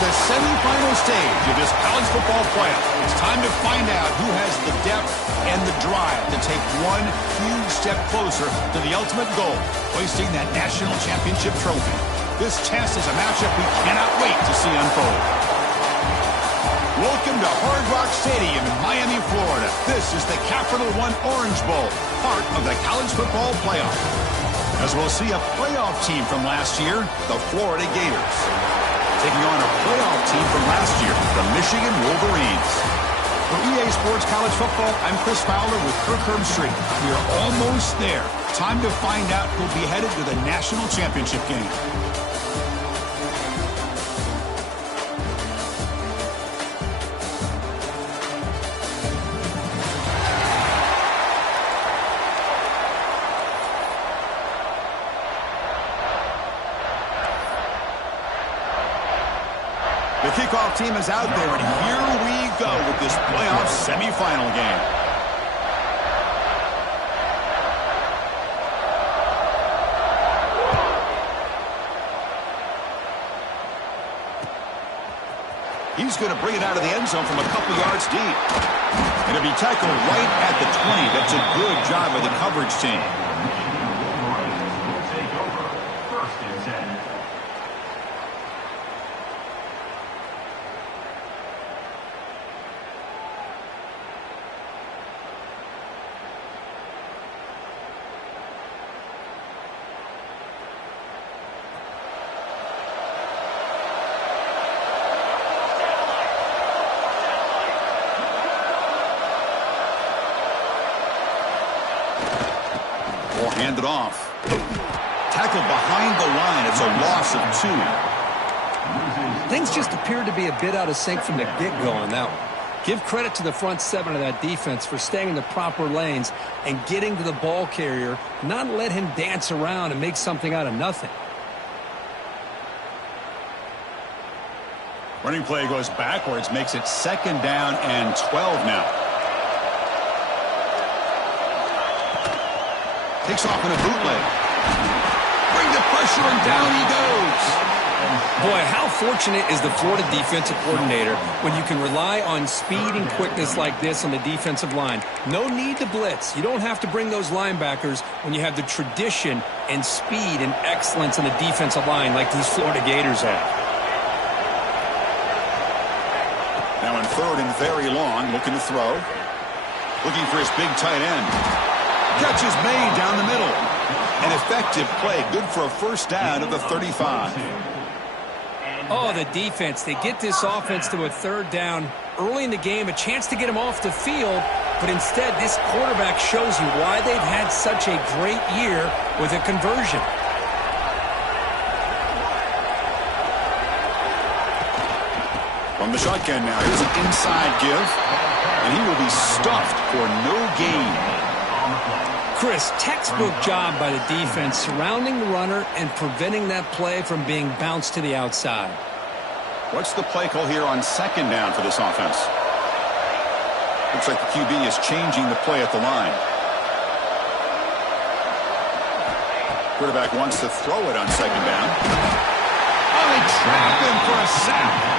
the semifinal stage of this college football playoff. It's time to find out who has the depth and the drive to take one huge step closer to the ultimate goal, hoisting that national championship trophy. This test is a matchup we cannot wait to see unfold. Welcome to Hard Rock Stadium in Miami, Florida. This is the Capital One Orange Bowl, part of the college football playoff. As we'll see a playoff team from last year, the Florida Gators, taking on a playoff team from last year, the Michigan Wolverines. For EA Sports College Football, I'm Chris Fowler with Kirk Herbstreit. We are almost there. Time to find out who'll be headed to the national championship game. The kickoff team is out there, and here we go with this playoff semifinal game. He's going to bring it out of the end zone from a couple yards deep. And it'll be tackled right at the 20. That's a good job by the coverage team. Handed off. Tackled behind the line. It's a loss of 2. Things just appeared to be a bit out of sync from the get-go on that one. Give credit to the front seven of that defense for staying in the proper lanes and getting to the ball carrier, not let him dance around and make something out of nothing. Running play goes backwards, makes it 2nd down and 12 now. Takes off in a bootleg. Bring the pressure, and down he goes. Boy, how fortunate is the Florida defensive coordinator when you can rely on speed and quickness like this on the defensive line. No need to blitz. You don't have to bring those linebackers when you have the tradition and speed and excellence in the defensive line like these Florida Gators have. Now in 3rd and very long, looking to throw. Looking for his big tight end. Catch is made down the middle. An effective play, good for a 1st down of the 35. Oh, the defense. They get this offense to a 3rd down early in the game, a chance to get him off the field, but instead this quarterback shows you why they've had such a great year with a conversion. From the shotgun now, here's an inside give, and he will be stuffed for no gain. Chris, textbook job by the defense surrounding the runner and preventing that play from being bounced to the outside. What's the play call here on 2nd down for this offense? Looks like the QB is changing the play at the line. Quarterback wants to throw it on 2nd down. Oh, they trap him for a sack.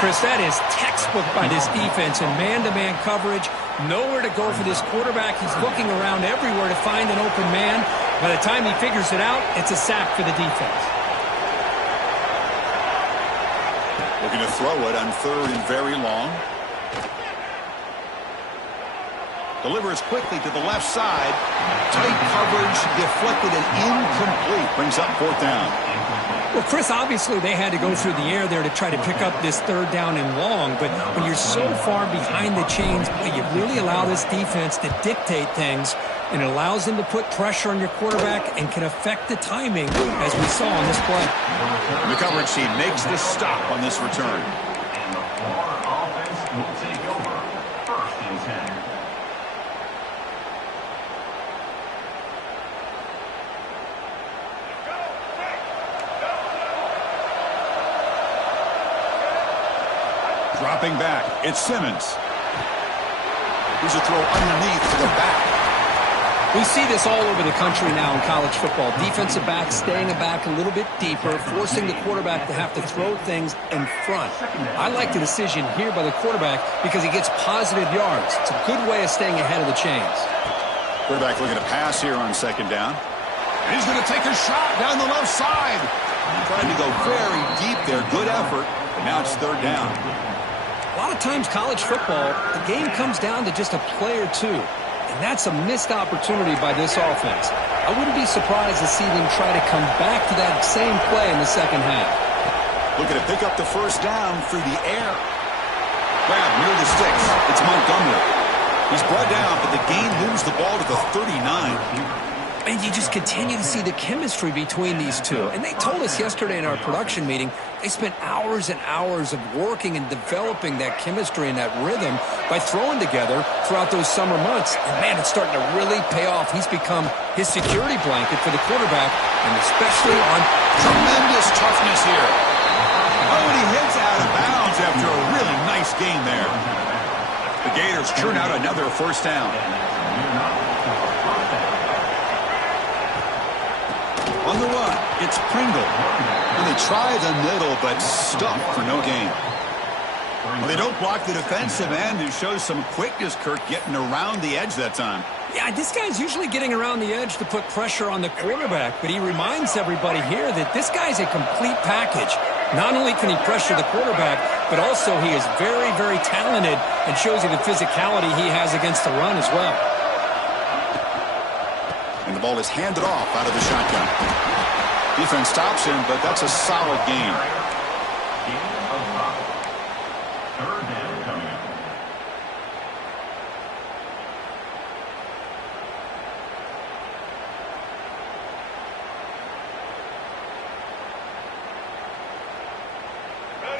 Chris, that is textbook by this defense in man-to-man coverage. Nowhere to go for this quarterback. He's looking around everywhere to find an open man. By the time he figures it out, it's a sack for the defense. Looking to throw it on 3rd and very long. Delivers quickly to the left side. Tight coverage, deflected and incomplete. Brings up 4th down. Well, Chris, obviously they had to go through the air there to try to pick up this 3rd down and long, but when you're so far behind the chains, you really allow this defense to dictate things, and it allows them to put pressure on your quarterback and can affect the timing, as we saw on this play. And the coverage team makes the stop on this return. And the Florida offense will take over 1st and 10. Dropping back, it's Simmons. Here's a throw underneath to the back. We see this all over the country now in college football. Defensive backs staying back a little bit deeper, forcing the quarterback to have to throw things in front. I like the decision here by the quarterback because he gets positive yards. It's a good way of staying ahead of the chains. Quarterback looking to pass here on second down. And he's going to take a shot down the left side. Trying to go very deep there. Good effort. Now it's third down. A lot of times college football, the game comes down to just a play or two. And that's a missed opportunity by this offense. I wouldn't be surprised to see them try to come back to that same play in the second half. Looking to pick up the first down through the air. Grab near the sticks. It's Montgomery. He's brought down, but the gain moves the ball to the 39. And you just continue to see the chemistry between these two. And they told us yesterday in our production meeting, they spent hours and hours of working and developing that chemistry and that rhythm by throwing together throughout those summer months. And, man, it's starting to really pay off. He's become his security blanket for the quarterback, and especially on tremendous toughness here. Oh, and he hits out of bounds after a really nice game there. The Gators churn out another first down. On the run, it's Pringle. And they try the middle, but stuck for no gain. Well, they don't block the defensive end, who shows some quickness, Kirk, getting around the edge that time. Yeah, this guy's usually getting around the edge to put pressure on the quarterback, but he reminds everybody here that this guy's a complete package. Not only can he pressure the quarterback, but also he is very, very talented and shows you the physicality he has against the run as well. And the ball is handed off out of the shotgun. Defense stops him, but that's a solid game. Third down coming up.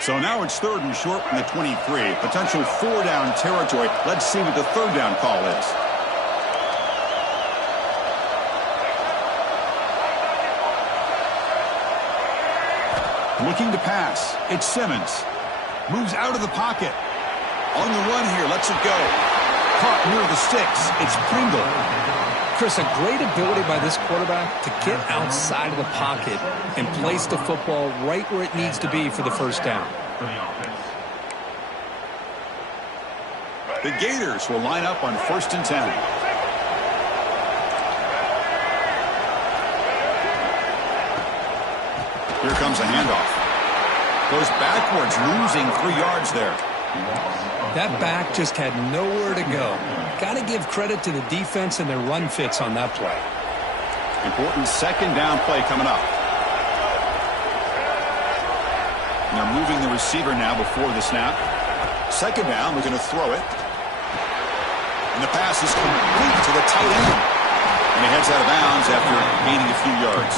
So now it's third and short from the 23. Potential four-down territory. Let's see what the third down call is. Looking to pass. It's Simmons. Moves out of the pocket. On the run here. Lets it go. Caught near the sticks. It's Pringle. Chris, a great ability by this quarterback to get outside of the pocket and place the football right where it needs to be for the first down. The Gators will line up on 1st and 10. Here comes a handoff. Goes backwards, losing 3 yards there. That back just had nowhere to go. Got to give credit to the defense and their run fits on that play. Important second down play coming up. And they're moving the receiver now before the snap. Second down, we're going to throw it. And the pass is complete to the tight end. And he heads out of bounds after gaining a few yards.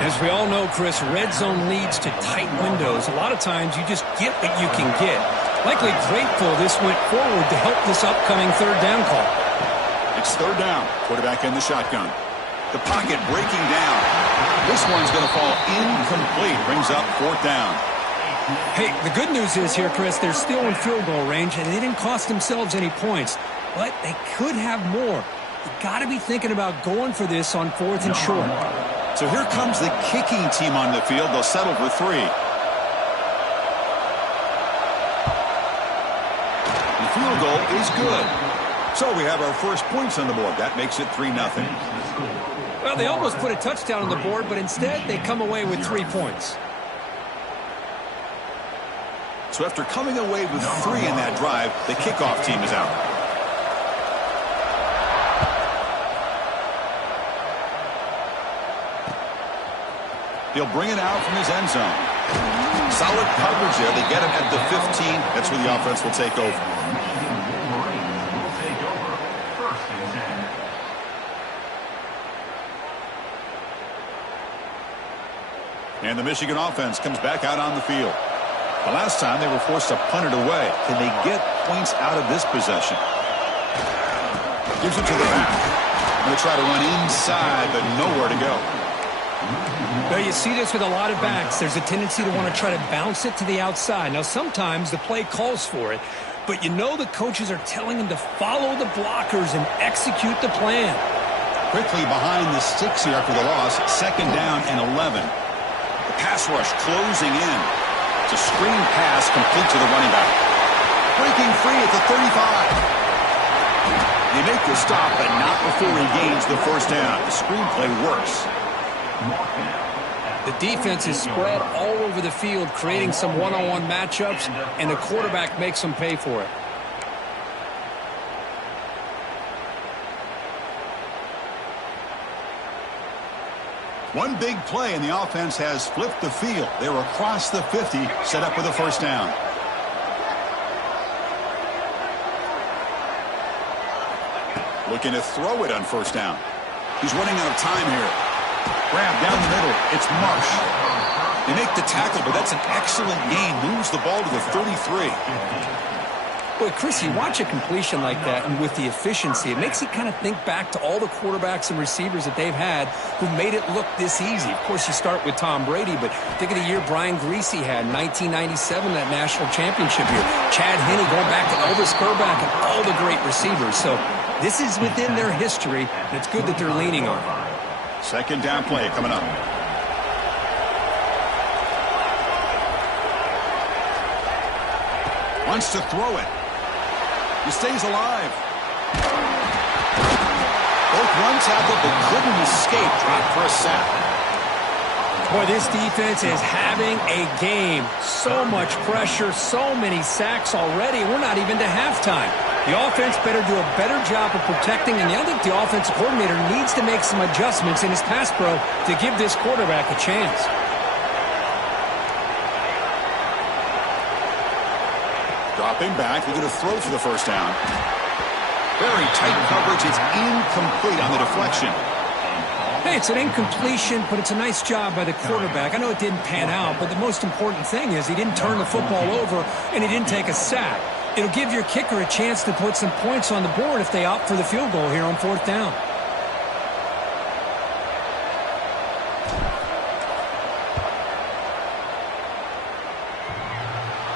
As we all know, Chris, red zone leads to tight windows. A lot of times you just get what you can get. Likely grateful this went forward to help this upcoming third down call. It's third down. Quarterback in the shotgun. The pocket breaking down. This one's going to fall incomplete. Brings up 4th down. Hey, the good news is here, Chris, they're still in field goal range, and they didn't cost themselves any points. But they could have more. You got to be thinking about going for this on 4th and short. So here comes the kicking team on the field. They'll settle for 3. The field goal is good. So we have our first points on the board. That makes it 3-0. Well, they almost put a touchdown on the board, but instead they come away with 3 points. So after coming away with 3 in that drive, the kickoff team is out. He'll bring it out from his end zone. Solid coverage there. They get him at the 15. That's where the offense will take over. And the Michigan offense comes back out on the field. The last time they were forced to punt it away. Can they get points out of this possession? Gives it to the back. Going to try to run inside, but nowhere to go. Well, you see this with a lot of backs. There's a tendency to want to try to bounce it to the outside. Now, sometimes the play calls for it, but you know the coaches are telling them to follow the blockers and execute the plan. Quickly behind the sticks here after the loss. 2nd down and 11. The pass rush closing in. It's a screen pass complete to the running back. Breaking free at the 35. They make the stop, but not before he gains the 1st down. The screenplay works. The defense is spread all over the field, creating some one-on-one matchups, and the quarterback makes them pay for it. One big play, and the offense has flipped the field. They're across the 50, set up with a 1st down. Looking to throw it on 1st down. He's running out of time here. Grab down the middle. It's Marsh. They make the tackle, but that's an excellent gain. Moves the ball to the 33. Boy, Chris, you watch a completion like that, and with the efficiency, it makes you kind of think back to all the quarterbacks and receivers that they've had who made it look this easy. Of course, you start with Tom Brady, but think of the year Brian Griese had, 1997, that national championship year. Chad Henne going back to Elvis Grbac and all the great receivers. So this is within their history, and it's good that they're leaning on it. 2nd down play coming up. Wants to throw it. He stays alive. Both run tackled, but couldn't escape. Dropped for a sack. Boy, this defense is having a game. So much pressure, so many sacks already. We're not even to halftime. The offense better do a better job of protecting, and I think the offensive coordinator needs to make some adjustments in his pass pro to give this quarterback a chance. Dropping back, they're going to throw for the 1st down. Very tight coverage. It's incomplete on the deflection. Hey, it's an incompletion, but it's a nice job by the quarterback. I know it didn't pan out, but the most important thing is he didn't turn the football over and he didn't take a sack. It'll give your kicker a chance to put some points on the board if they opt for the field goal here on 4th down.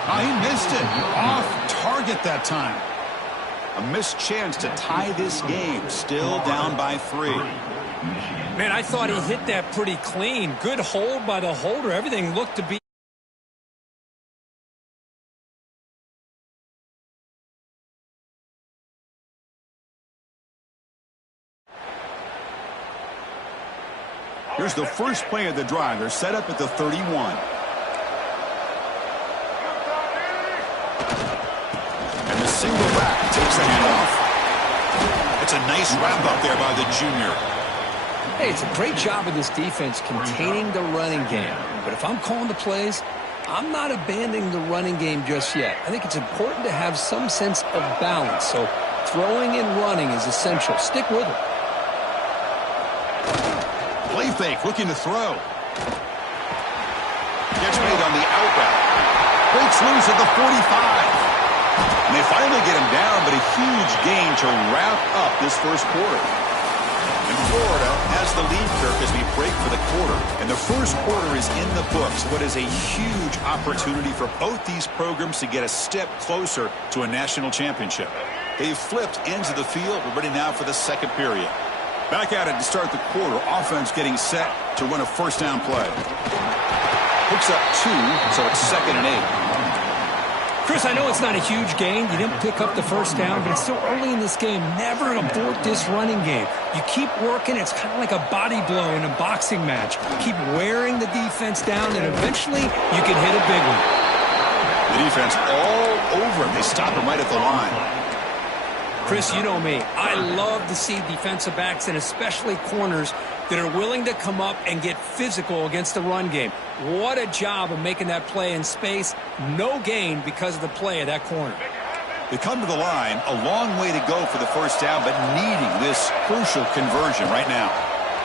Oh, he missed it. Off target that time. A missed chance to tie this game. Still down by 3. Man, I thought he hit that pretty clean. Good hold by the holder. Everything looked to be... Here's the first play of the drive. They're set up at the 31. And the single back takes the handoff. It's a nice wrap up there by the junior. Hey, it's a great job of this defense containing the running game. But if I'm calling the plays, I'm not abandoning the running game just yet. I think it's important to have some sense of balance. So throwing and running is essential. Stick with it. Play fake, looking to throw. Gets made on the out route. Breaks loose at the 45. And they finally get him down, but a huge gain to wrap up this 1st quarter. And Florida has the lead, Kirk, as we break for the quarter. And the 1st quarter is in the books. What is a huge opportunity for both these programs to get a step closer to a national championship. They've flipped ends of the field. We're ready now for the 2nd period. Back at it to start the quarter. Offense getting set to run a 1st down play. Picks up 2, so it's 2nd and 8. Chris, I know it's not a huge gain. You didn't pick up the 1st down, but it's still early in this game. Never abort this running game. You keep working. It's kind of like a body blow in a boxing match. Keep wearing the defense down, and eventually you can hit a big one. The defense all over him. They stop him right at the line. Chris, you know me. I love to see defensive backs and especially corners that are willing to come up and get physical against the run game. What a job of making that play in space. No gain because of the play of that corner. They come to the line, a long way to go for the 1st down, but needing this crucial conversion right now.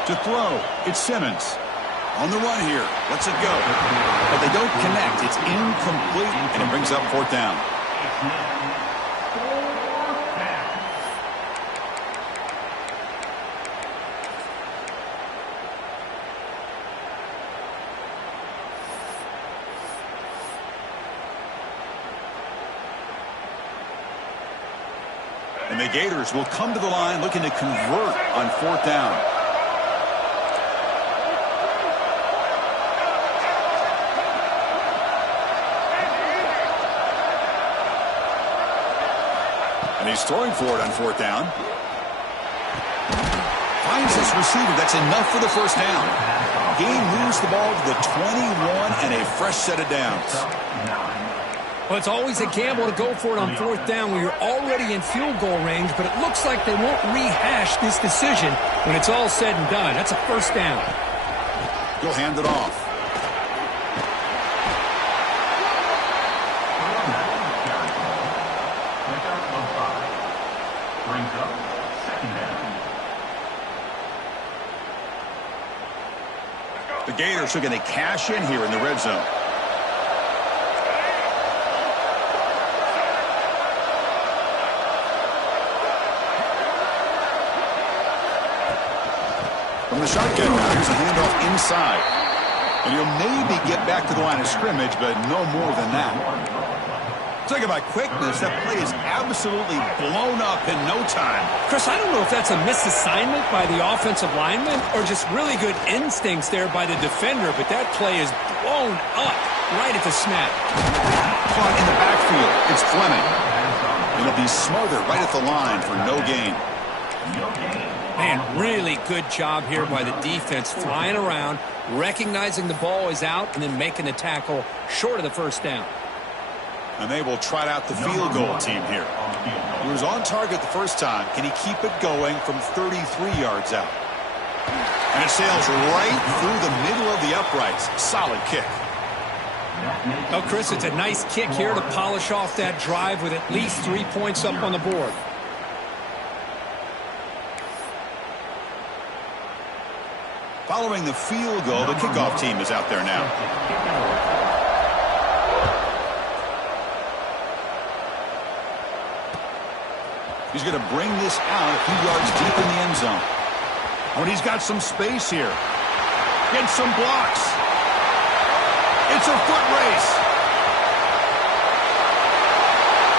To throw, it's Simmons. On the run here, lets it go. But they don't connect. It's incomplete, and it brings up 4th down. And the Gators will come to the line looking to convert on 4th down. And he's throwing for it on 4th down. Finds his receiver. That's enough for the first down. Game moves the ball to the 21 and a fresh set of downs. Well, it's always a gamble to go for it on 4th down when you're already in field goal range, but it looks like they won't rehash this decision when it's all said and done. That's a first down. He'll hand it off. The Gators are going to cash in here in the red zone. From the shotgun now, here's a handoff inside. And he'll maybe get back to the line of scrimmage, but no more than that. Talk about quickness. That play is absolutely blown up in no time. Chris, I don't know if that's a misassignment by the offensive lineman or just really good instincts there by the defender, but that play is blown up right at the snap. Caught in the backfield. It's Fleming. It'll be smothered right at the line for no gain. Man, really good job here by the defense, flying around, recognizing the ball is out, and then making the tackle short of the first down. And they will trot out the field goal team here. He was on target the first time. Can he keep it going from 33 yards out? And it sails right through the middle of the uprights. Solid kick. Oh, Chris, it's a nice kick here to polish off that drive with at least 3 points up on the board. Following the field goal, the kickoff team is out there now. He's going to bring this out a few yards deep in the end zone. When he's got some space here. Gets some blocks. It's a foot race.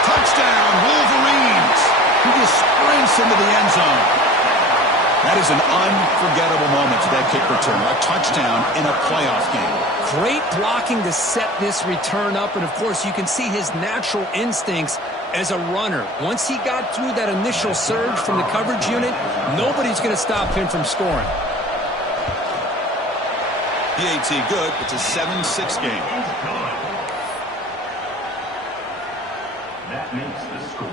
Touchdown, Wolverines. He just sprints into the end zone. That is an unforgettable moment to that kick return. A touchdown in a playoff game. Great blocking to set this return up, and of course you can see his natural instincts as a runner. Once he got through that initial surge from the coverage unit, nobody's going to stop him from scoring. PAT good. It's a 7-6 game. That makes the score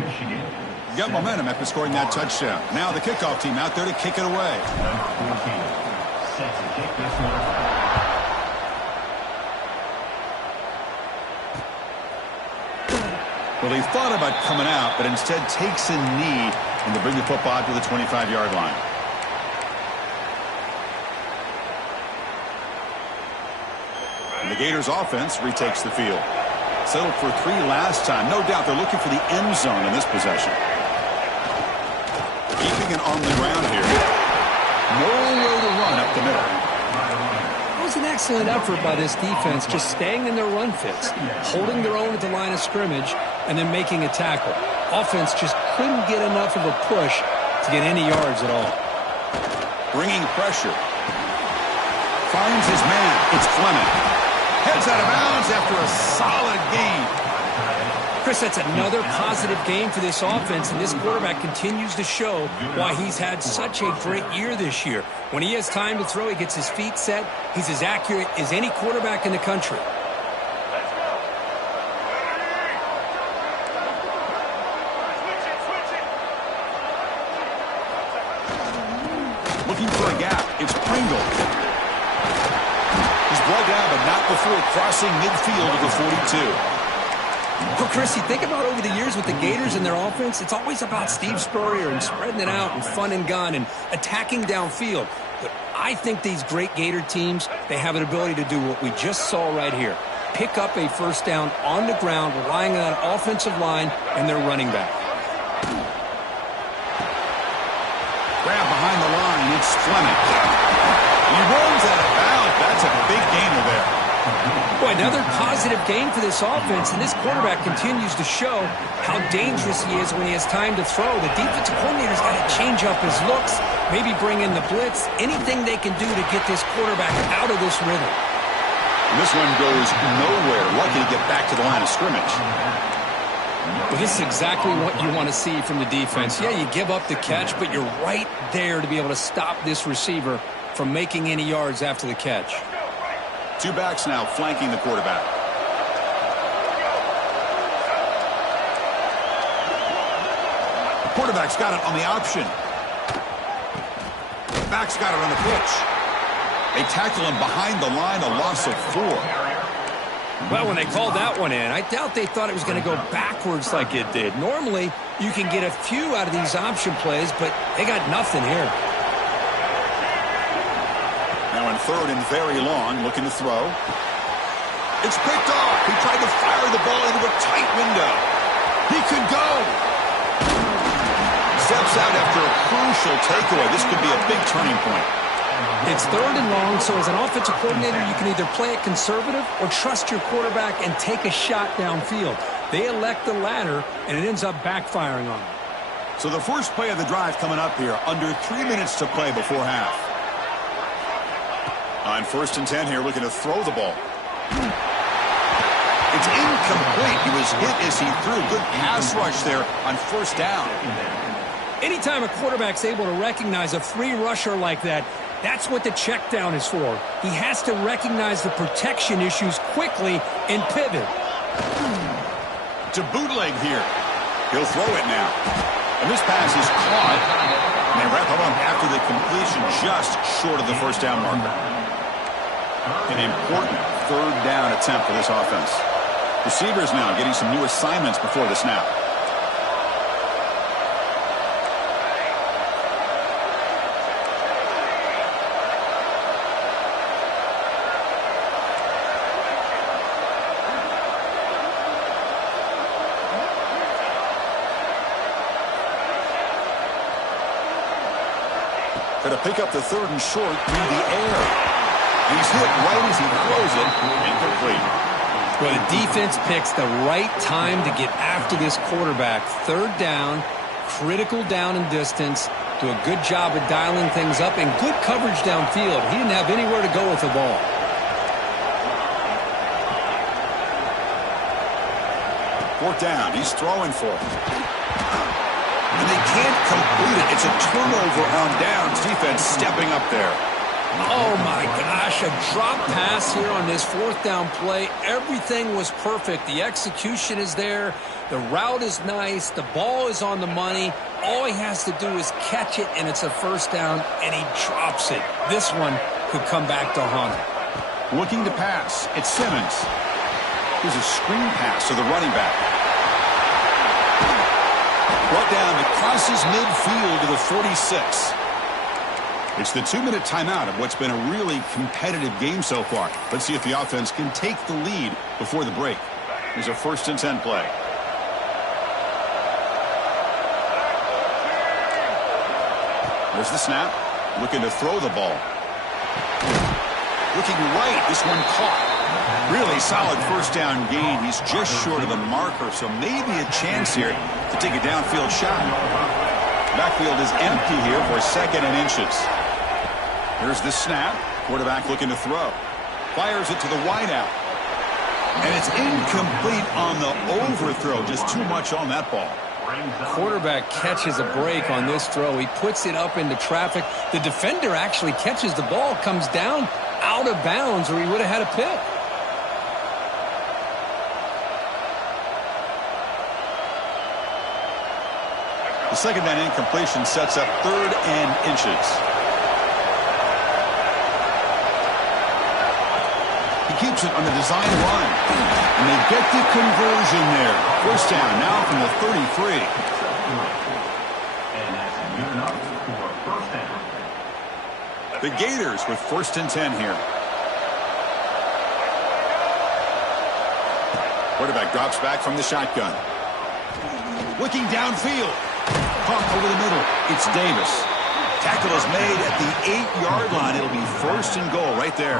Michigan. Got momentum after scoring that touchdown. Now the kickoff team out there to kick it away. Number 14 set to kick this one. Well, he thought about coming out, but instead takes a knee and to bring the football to the 25-yard line. And the Gators offense retakes the field. Settled for 3 last time. No doubt they're looking for the end zone in this possession. Keeping it on the ground here. Nowhere to run up the middle. It was an excellent effort by this defense, just staying in their run fits, holding their own at the line of scrimmage, and then making a tackle. Offense just couldn't get enough of a push to get any yards at all. Bringing pressure. Finds his man. It's Fleming. Heads out of bounds after a solid game. Chris, that's another positive game for this offense, and this quarterback continues to show why he's had such a great year this year. When he has time to throw, he gets his feet set. He's as accurate as any quarterback in the country. Looking for a gap. It's Pringle. He's brought down, but not before crossing midfield of the 42. Well, Chris, you think about over the years with the Gators and their offense, it's always about Steve Spurrier and spreading it out and fun and gun and attacking downfield. But I think these great Gator teams, they have an ability to do what we just saw right here. Pick up a first down on the ground, relying on that offensive line and their running back. Grab behind the line, it's Fleming. He rolls out of bounds. That's a big gainer there. Boy, another positive game for this offense, and this quarterback continues to show how dangerous he is when he has time to throw. The defensive coordinator's got to change up his looks, maybe bring in the blitz, anything they can do to get this quarterback out of this rhythm. And this one goes nowhere. Lucky to get back to the line of scrimmage. Well, this is exactly what you want to see from the defense. Yeah, you give up the catch, but you're right there to be able to stop this receiver from making any yards after the catch. Two backs now flanking the quarterback. The quarterback's got it on the option. The back's got it on the pitch. They tackle him behind the line, a loss of 4. Well, when they called that one in, I doubt they thought it was going to go backwards like it did. Normally, you can get a few out of these option plays, but they got nothing here. Now in third and very long, looking to throw. It's picked off. He tried to fire the ball into a tight window. He could go. Steps out after a crucial takeaway. This could be a big turning point. It's third and long, so as an offensive coordinator, you can either play it conservative or trust your quarterback and take a shot downfield. They elect the latter, and it ends up backfiring on them. So the first play of the drive coming up here, under 3 minutes to play before half. On 1st and 10 here, looking to throw the ball. It's incomplete. He was hit as he threw. Good pass rush there on 1st down. Anytime a quarterback's able to recognize a free rusher like that, that's what the check down is for. He has to recognize the protection issues quickly and pivot. To bootleg here. He'll throw it now. And this pass is caught. And they wrap him up after the completion just short of the 1st down marker. An important 3rd down attempt for this offense. Receivers now getting some new assignments before the snap. To pick up the 3rd and short through the air. He's hit right as he throws it. Incomplete. Well, the defense picks the right time to get after this quarterback. 3rd down, critical down and distance. Do a good job of dialing things up and good coverage downfield. He didn't have anywhere to go with the ball. Fourth down. He's throwing for it. And they can't complete it. It's a turnover on downs. Defense stepping up there. Oh, my gosh. A drop pass here on this 4th down play. Everything was perfect. The execution is there. The route is nice. The ball is on the money. All he has to do is catch it, and it's a 1st down, and he drops it. This one could come back to haunt him. Looking to pass. It's Simmons. Here's a screen pass to the running back. Brought down, it crosses midfield to the 46. It's the 2-minute timeout of what's been a really competitive game so far. Let's see if the offense can take the lead before the break. Here's a 1st and 10 play. There's the snap. Looking to throw the ball. Looking right. This one caught. Really solid 1st down gain. He's just short of the marker, so maybe a chance here to take a downfield shot. Backfield is empty here for 2nd and inches. Here's the snap. Quarterback looking to throw. Fires it to the wideout. And it's incomplete on the overthrow. Just too much on that ball. Quarterback catches a break on this throw. He puts it up into traffic. The defender actually catches the ball, comes down out of bounds, or he would have had a pick. The 2nd down incompletion sets up 3rd and inches. He keeps it on the design run. And they get the conversion there. 1st down now from the 33. And that's good enough for 1st down. The Gators with 1st and 10 here. Quarterback drops back from the shotgun. Looking downfield. Pump over the middle. It's Davis. Tackle is made at the 8-yard line. It'll be 1st and goal right there.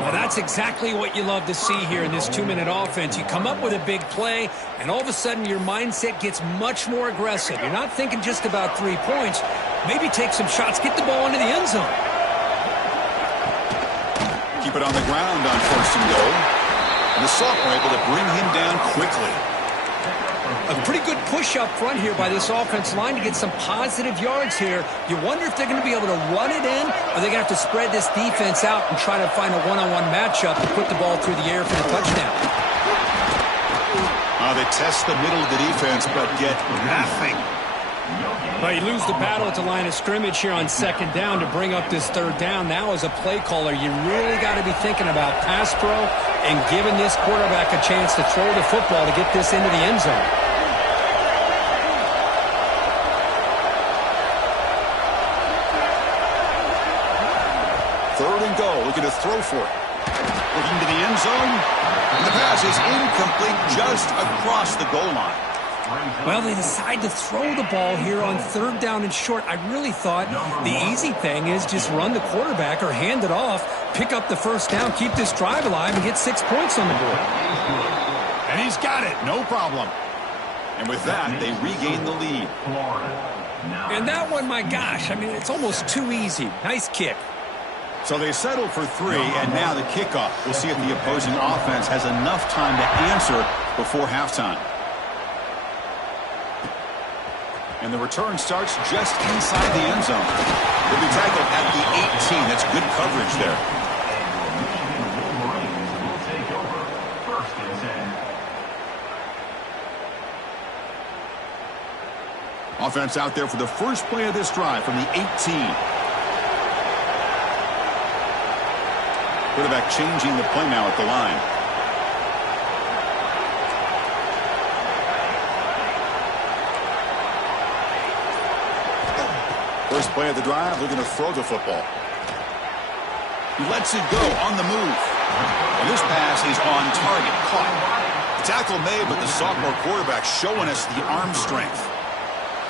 Well, that's exactly what you love to see here in this 2-minute offense. You come up with a big play, and all of a sudden your mindset gets much more aggressive. You're not thinking just about 3 points. Maybe take some shots, get the ball into the end zone. Keep it on the ground on 1st and goal. And the sophomore able to bring him down quickly. A pretty good push up front here by this offensive line to get some positive yards here. You wonder if they're going to be able to run it in, or they're going to have to spread this defense out and try to find a one-on-one matchup and put the ball through the air for the touchdown. They test the middle of the defense, but get nothing. Well, you lose the battle at the line of scrimmage here on 2nd down to bring up this 3rd down. Now, as a play caller, you really got to be thinking about pass pro and giving this quarterback a chance to throw the football to get this into the end zone. Looking to throw for it. Looking to the end zone. And the pass is incomplete just across the goal line. Well, they decide to throw the ball here on 3rd down and short. I really thought the easy thing is just run the quarterback or hand it off, pick up the 1st down, keep this drive alive, and get 6 points on the board. And he's got it. No problem. And with that, they regain the lead. And that one, my gosh, I mean, it's almost too easy. Nice kick. So they settle for 3, and now the kickoff. We'll see if the opposing offense has enough time to answer before halftime. And the return starts just inside the end zone. They'll be tackled at the 18. That's good coverage there. Offense out there for the first play of this drive from the 18. Quarterback changing the play now at the line. First play of the drive, looking to throw the football. He lets it go on the move. And this pass is on target, caught. The tackle made, but the sophomore quarterback showing us the arm strength.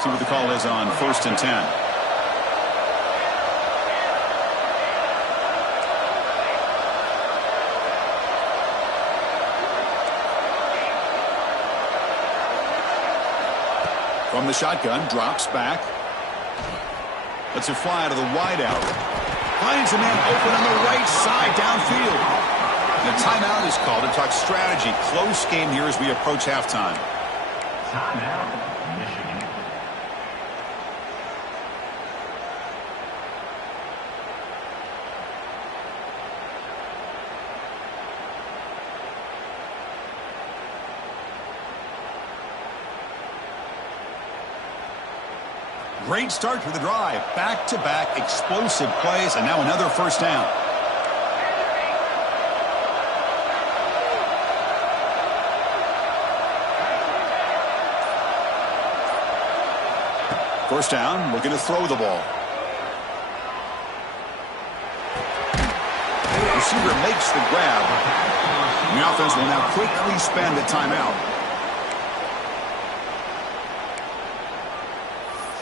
See what the call is on 1st and 10. From the shotgun, drops back. Lets it fly to the wideout. Finds a man open on the right side downfield. And a timeout is called to talk strategy. Close game here as we approach halftime. Timeout, Michigan. Great start for the drive. Back-to-back explosive plays, and now another 1st down. First down, looking to throw the ball. The receiver makes the grab. And the offense will now quickly spend a timeout.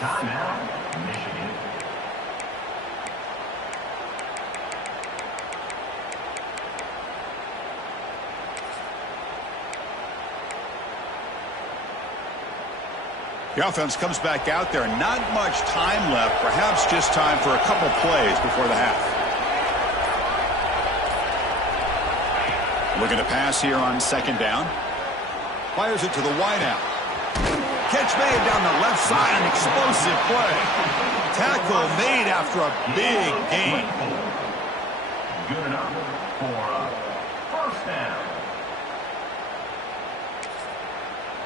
Timeout, Michigan. The offense comes back out there. Not much time left. Perhaps just time for a couple plays before the half. Looking to pass here on 2nd down. Fires it to the wideout. Catch made down the left side. An explosive play. Tackle made after a big gain. Good enough for a 1st down.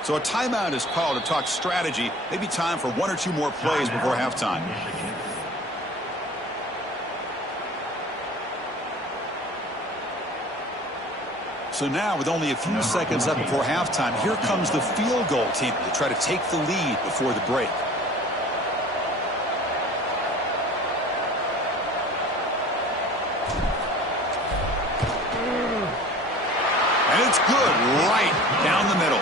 So a timeout is called to talk strategy. Maybe time for 1 or 2 more plays before halftime. So now, with only a few seconds left before halftime, here comes the field goal team to try to take the lead before the break. And it's good right down the middle.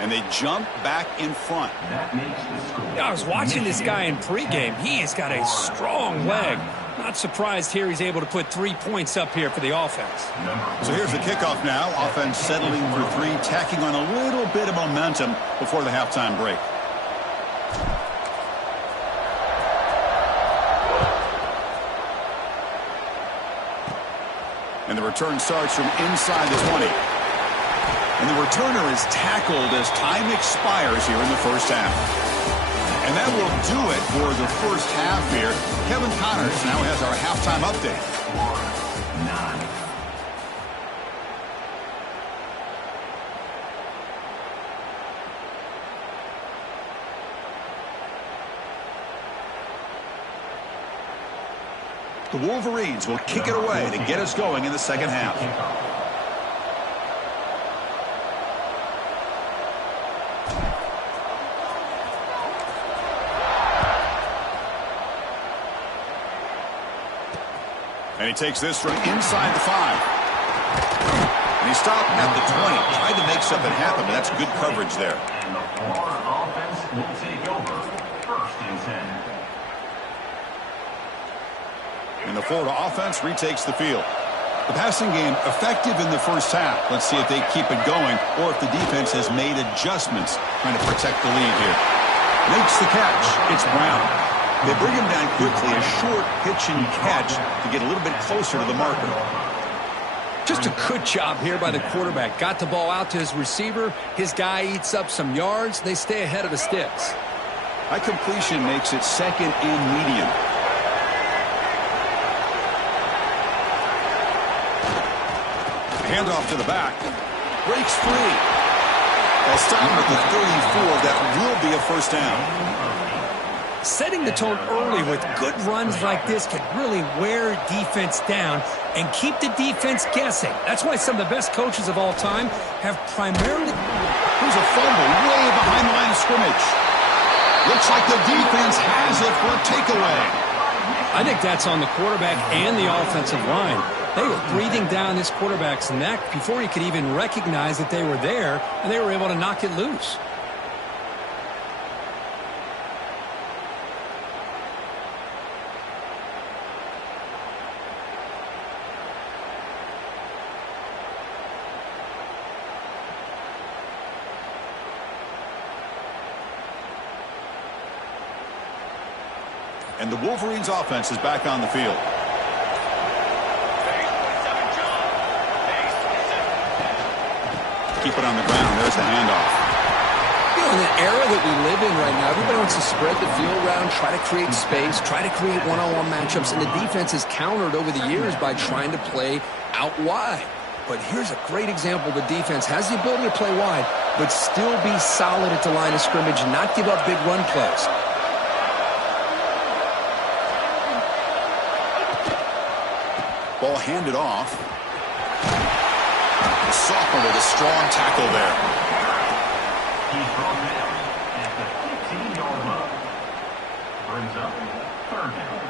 And they jump back in front. That makes the score. I was watching this guy in pregame. He has got a strong leg. Not surprised here he's able to put 3 points up here for the offense. So here's the kickoff now. Offense settling for 3, tacking on a little bit of momentum before the halftime break. And the return starts from inside the 20. And the returner is tackled as time expires here in the first half. And that will do it for the first half here. Kevin Connors now has our halftime update. 9. The Wolverines will kick it away to get us going in the second half. And he takes this from inside the 5. And he stopped at the 20. Tried to make something happen, but that's good coverage there. And the Florida offense will take over. First and 10. And the Florida offense retakes the field. The passing game effective in the first half. Let's see if they keep it going or if the defense has made adjustments trying to protect the lead here. Makes the catch. It's Brown. They bring him down quickly, a short pitch and catch to get a little bit closer to the marker. Just a good job here by the quarterback. Got the ball out to his receiver. His guy eats up some yards. They stay ahead of the sticks. High completion makes it second and medium. Handoff to the back. Breaks free. They'll stop him at the 34. That will be a first down. Setting the tone early with good runs like this can really wear defense down and keep the defense guessing. That's why some of the best coaches of all time have primarily... Here's a fumble way behind the line of scrimmage. Looks like the defense has it for a takeaway. I think that's on the quarterback and the offensive line. They were breathing down this quarterback's neck before he could even recognize that they were there, and they were able to knock it loose. And the Wolverines offense is back on the field. Keep it on the ground. There's the handoff. You know, in the era that we live in right now, everybody wants to spread the field around, try to create space, try to create one-on-one matchups, and the defense has countered over the years by trying to play out wide. But here's a great example. The defense has the ability to play wide, but still be solid at the line of scrimmage and not give up big run plays. Ball handed off. The sophomore with a strong tackle there. He's brought down at the 15-yard line. Brings up third down.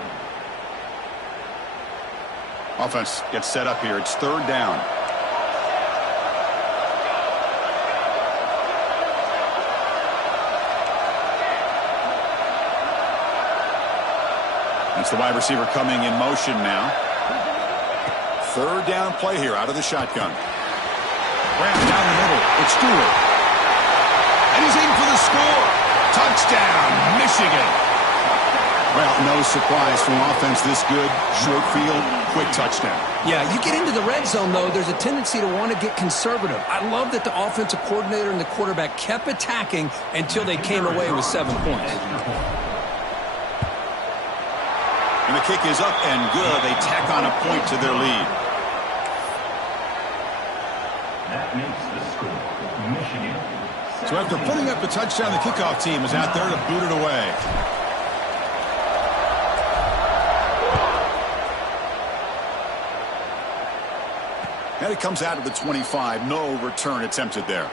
Offense gets set up here. It's third down. It's the wide receiver coming in motion now. Third down play here out of the shotgun. Graham down the middle. It's Stewart. And he's in for the score. Touchdown, Michigan. Well, no surprise from offense this good. Short field, quick touchdown. Yeah, you get into the red zone, though, there's a tendency to want to get conservative. I love that the offensive coordinator and the quarterback kept attacking until they came away with 7 points. And the kick is up and good. They tack on a point to their lead. That makes the score. Michigan. So after putting up the touchdown, the kickoff team is out there to boot it away. And it comes out of the 25. No return attempted there.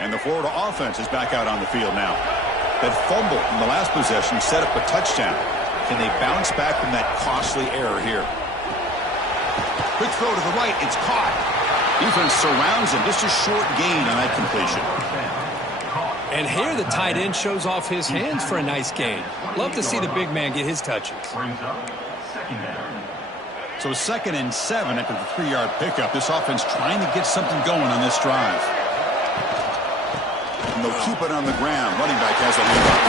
And the Florida offense is back out on the field now. That fumble in the last possession set up a touchdown. Can they bounce back from that costly error here? Quick throw to the right. It's caught. Defense surrounds him. Just a short gain on that completion. And here the tight end shows off his hands for a nice gain. Love to see the big man get his touches. So 2nd and 7 after the 3-yard pickup. This offense trying to get something going on this drive. And they'll keep it on the ground. Running back has a handoff.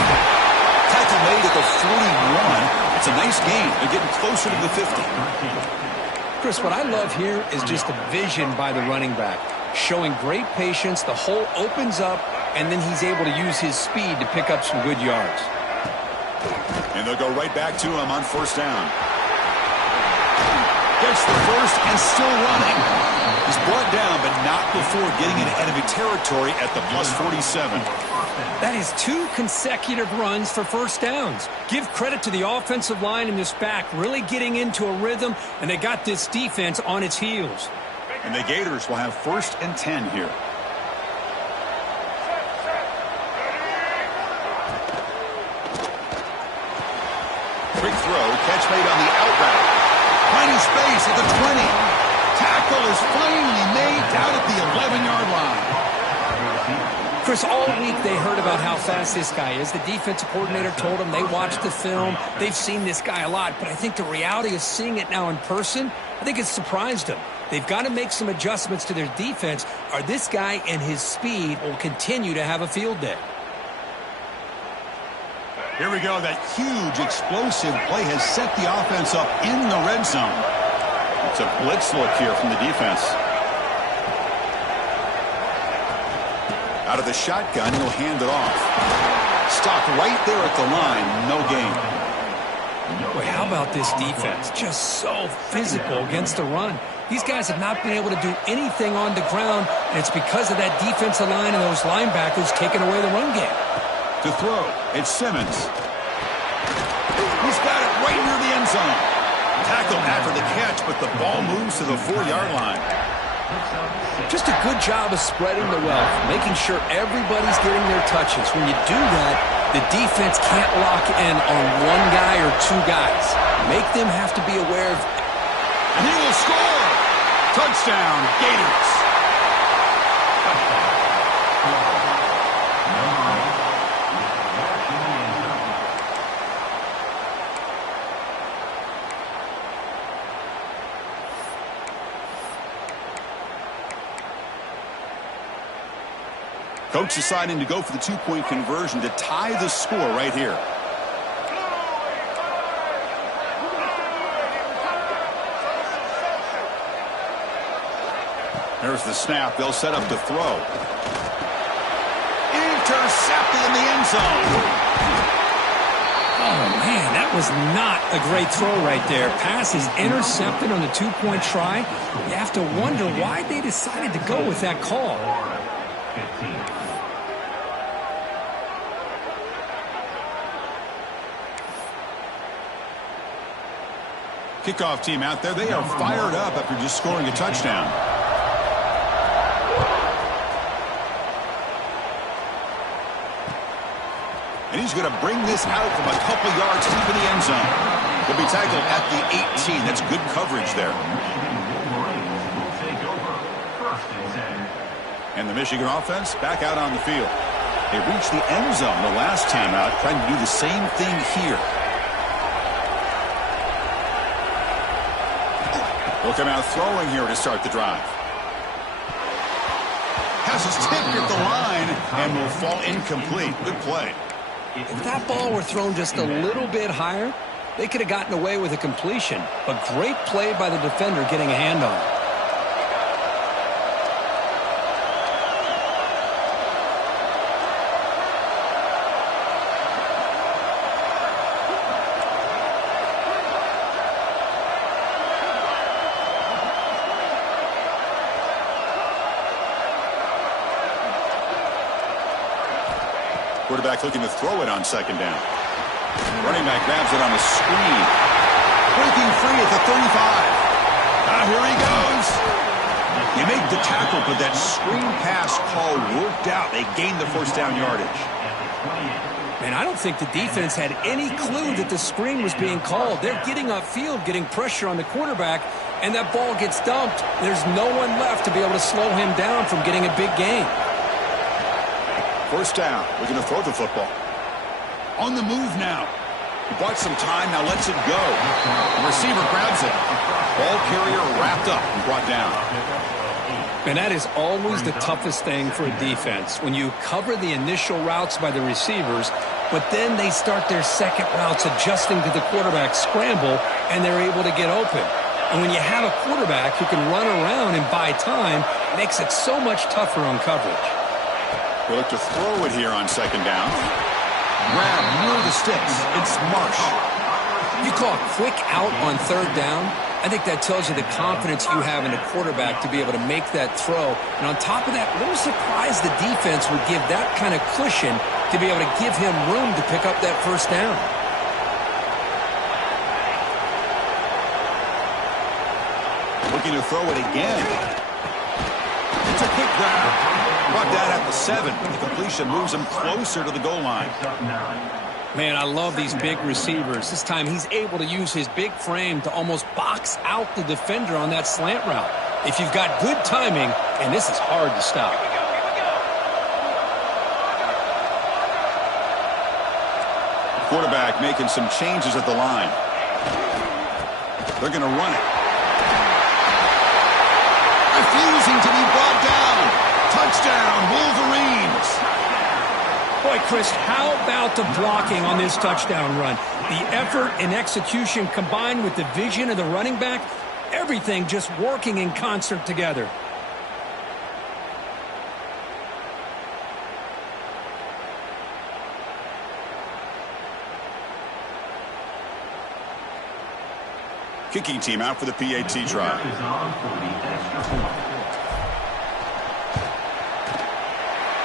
Tackle made at the 41. It's a nice gain. They're getting closer to the 50. Chris, what I love here is just the vision by the running back. Showing great patience. The hole opens up, and then he's able to use his speed to pick up some good yards. And they'll go right back to him on 1st down. Gets the first and still running. He's brought down, but not before getting into enemy territory at the +47. That is 2 consecutive runs for 1st downs. Give credit to the offensive line and this back really getting into a rhythm, and they got this defense on its heels. And the Gators will have 1st and 10 here. Quick throw, catch made on the out route. Finding space at the 20. Tackle is finally made down at the 11-yard line. Chris, all week they heard about how fast this guy is. The defensive coordinator told them they watched the film. They've seen this guy a lot, but I think the reality of seeing it now in person, I think it's surprised them. They've got to make some adjustments to their defense, or this guy and his speed will continue to have a field day. Here we go. That huge explosive play has set the offense up in the red zone. It's a blitz look here from the defense. Out of the shotgun, he'll hand it off. Stopped right there at the line. No gain. Boy, how about this defense? Just so physical against the run. These guys have not been able to do anything on the ground, and it's because of that defensive line and those linebackers taking away the run game. To throw, it's Simmons. He's got it right near the end zone. Tackle after the catch, but the ball moves to the 4-yard line. Just a good job of spreading the wealth, making sure everybody's getting their touches. When you do that, the defense can't lock in on one guy or 2 guys. Make them have to be aware of. And he will score! Touchdown, Gators! Coach deciding to go for the 2-point conversion to tie the score right here. There's the snap. They'll set up to throw. Intercepted in the end zone. Oh, man, that was not a great throw right there. Pass is intercepted on the 2-point try. You have to wonder why they decided to go with that call. Kickoff team out there. They are fired up after just scoring a touchdown. And he's going to bring this out from a couple yards deep in the end zone. He'll be tackled at the 18. That's good coverage there. And the Michigan offense back out on the field. They reached the end zone the last time out, trying to do the same thing here. They'll come out throwing here to start the drive. Has his tip at the line and will fall incomplete. Good play. If that ball were thrown just a little bit higher, they could have gotten away with a completion. But great play by the defender getting a hand on it. Quarterback looking to throw it on 2nd down. Running back grabs it on the screen. Breaking free at the 35. Here he goes. You make the tackle, but that screen pass call worked out. They gained the 1st down yardage. Man, I don't think the defense had any clue that the screen was being called. They're getting upfield, getting pressure on the quarterback, and that ball gets dumped. There's no one left to be able to slow him down from getting a big gain. First down. We're going to throw the football. On the move now. He bought some time, now lets it go. The receiver grabs it. Ball carrier wrapped up and brought down. And that is always the toughest thing for a defense, when you cover the initial routes by the receivers, but then they start their second routes adjusting to the quarterback scramble, and they're able to get open. And when you have a quarterback who can run around and buy time, it makes it so much tougher on coverage. They look to throw it here on second down. Grab near the sticks. It's Marsh. You call a quick out on third down. I think that tells you the confidence you have in a quarterback to be able to make that throw. And on top of that, a little surprised the defense would give that kind of cushion to be able to give him room to pick up that first down. Looking to throw it again. It's a quick grab. Brought down at the 7. The completion moves him closer to the goal line. Man, I love these big receivers. This time he's able to use his big frame to almost box out the defender on that slant route. If you've got good timing, and this is hard to stop. Quarterback making some changes at the line. They're going to run it. Refusing to be brought down. Touchdown, Wolverines. Boy, Chris, how about the blocking on this touchdown run? The effort and execution combined with the vision of the running back, everything just working in concert together. Kicking team out for the PAT try.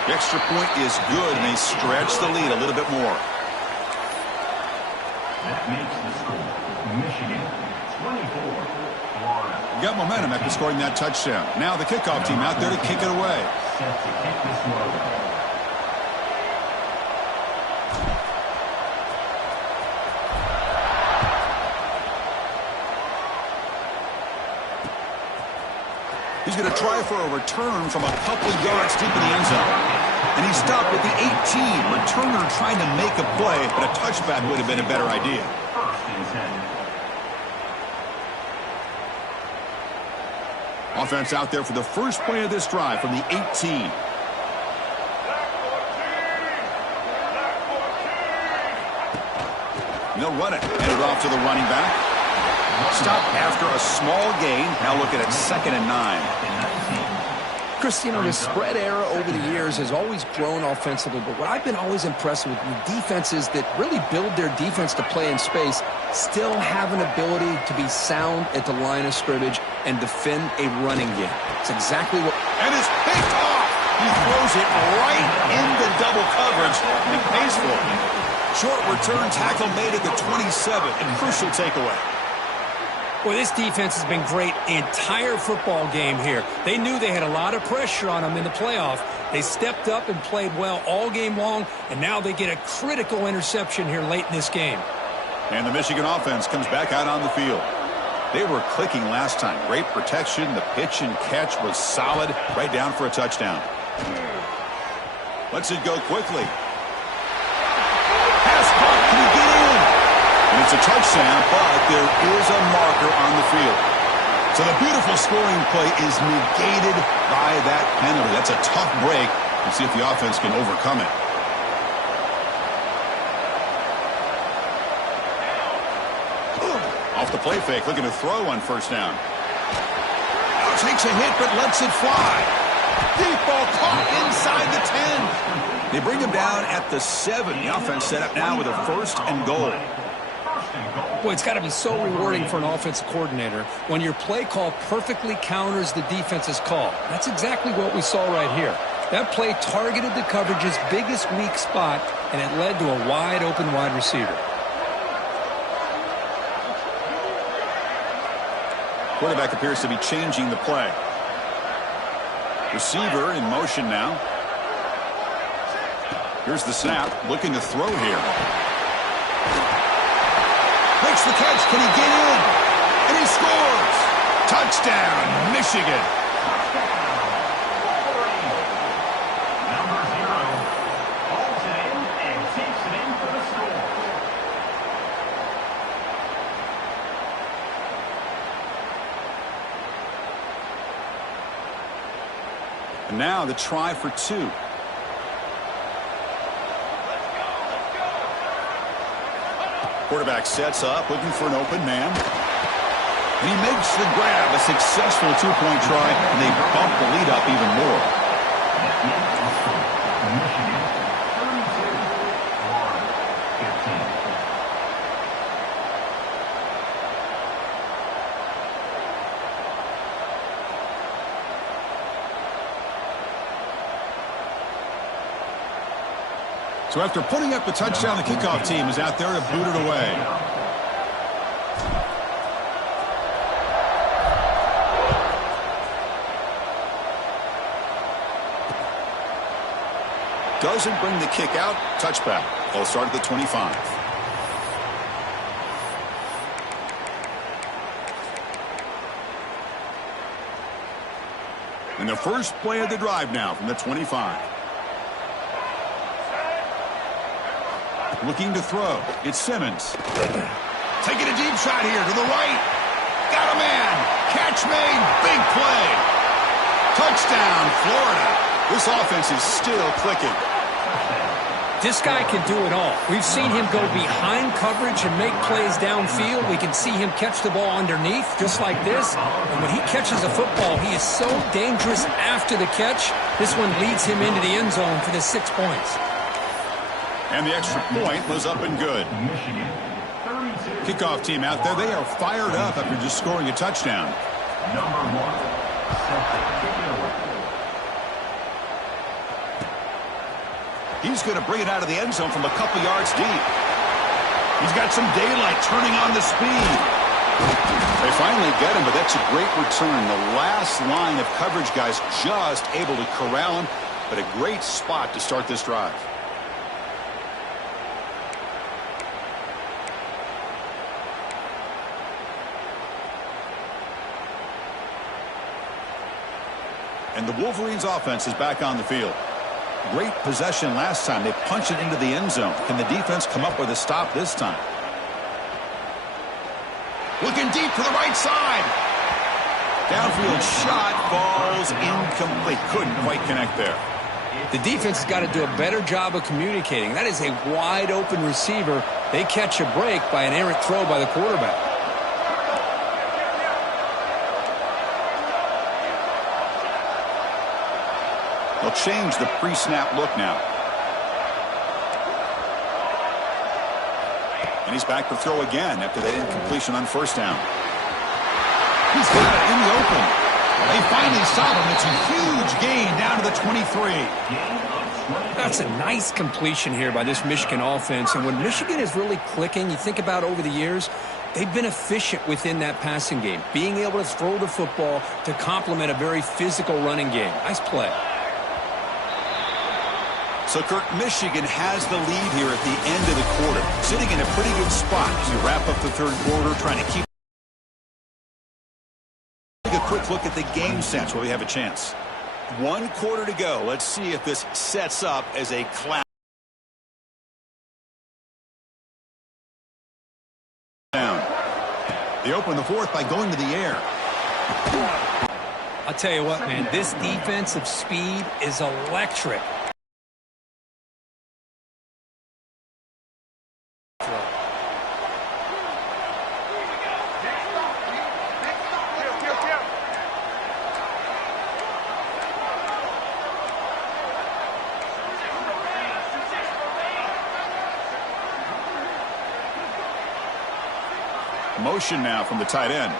The extra point is good, and they stretch the lead a little bit more. That makes the score Michigan 24, Florida. You got momentum after scoring that touchdown. Now the kickoff team out there to kick it away. Set to kick this one. He's going to try for a return from a couple yards deep in the end zone. And he stopped at the 18. Returner trying to make a play, but a touchback would have been a better idea. First and 10. Offense out there for the first play of this drive from the 18. And they'll run it. Handed off to the running back. Stop after a small gain. Now looking at 2nd and 9. Chris, you know, the spread era over the years has always grown offensively, but what I've been always impressed with defenses that really build their defense to play in space still have an ability to be sound at the line of scrimmage and defend a running game. It's exactly what... And it's picked off. He throws it right into double coverage and pays for it. Short return tackle made at the 27. A crucial takeaway. Boy, this defense has been great the entire football game here. They knew they had a lot of pressure on them in the playoff. They stepped up and played well all game long, and now they get a critical interception here late in this game. And the Michigan offense comes back out on the field. They were clicking last time. Great protection. The pitch and catch was solid. Right down for a touchdown. Lets it go quickly. Pass caught. Can he get in? And it's a touchdown, but there is a marker on the field. So the beautiful scoring play is negated by that penalty. That's a tough break. We'll see if the offense can overcome it. Off the play fake, looking to throw on first down. Now takes a hit, but lets it fly. Deep ball caught inside the 10. They bring him down at the 7. The offense set up now with a 1st and goal. Boy, it's got to be so rewarding for an offensive coordinator when your play call perfectly counters the defense's call. That's exactly what we saw right here. That play targeted the coverage's biggest weak spot, and it led to a wide-open wide receiver. Quarterback appears to be changing the play. Receiver in motion now. Here's the snap, looking to throw here. Makes the catch. Can he get in? And he scores. Touchdown, Michigan. Number 0 holds it in and takes it in for the score. And now the try for 2. Quarterback sets up, looking for an open man. And he makes the grab, a successful 2-point try, and they bump the lead up even more. Michigan 32, Florida 15. So after putting up the touchdown, the kickoff team is out there to boot it away. Doesn't bring the kick out. Touchback. They'll start at the 25. And the first play of the drive now from the 25. Looking to throw. It's Simmons. Taking a deep shot here to the right. Got a man. Catch made. Big play. Touchdown, Florida. This offense is still clicking. This guy can do it all. We've seen him go behind coverage and make plays downfield. We can see him catch the ball underneath, just like this. And when he catches a football, he is so dangerous after the catch. This one leads him into the end zone for the 6 points. And the extra point was up and good. Michigan 32. Kickoff team out there, they are fired up after just scoring a touchdown. Number 1 set to kick it away. He's going to bring it out of the end zone from a couple yards deep. He's got some daylight turning on the speed. They finally get him, but that's a great return. The last line of coverage guys just able to corral him, but a great spot to start this drive. And the Wolverines offense is back on the field. Great possession last time. They punch it into the end zone. Can the defense come up with a stop this time? Looking deep to the right side. Downfield shot falls incomplete. Couldn't quite connect there. The defense has got to do a better job of communicating. That is a wide open receiver. They catch a break by an errant throw by the quarterback. They'll change the pre-snap look now. And he's back to throw again after that incompletion on first down. He's got it in the open. They finally stop him. It's a huge gain down to the 23. That's a nice completion here by this Michigan offense. And when Michigan is really clicking, you think about over the years, they've been efficient within that passing game, being able to throw the football to complement a very physical running game. Nice play. So, Kirk, Michigan has the lead here at the end of the quarter, sitting in a pretty good spot as we wrap up the third quarter, trying to keep a quick look at the game sense where we have a chance. 1 quarter to go. Let's see if this sets up as a class. They open the fourth by going to the air. I'll tell you what, man, this defensive speed is electric. Motion now from the tight end.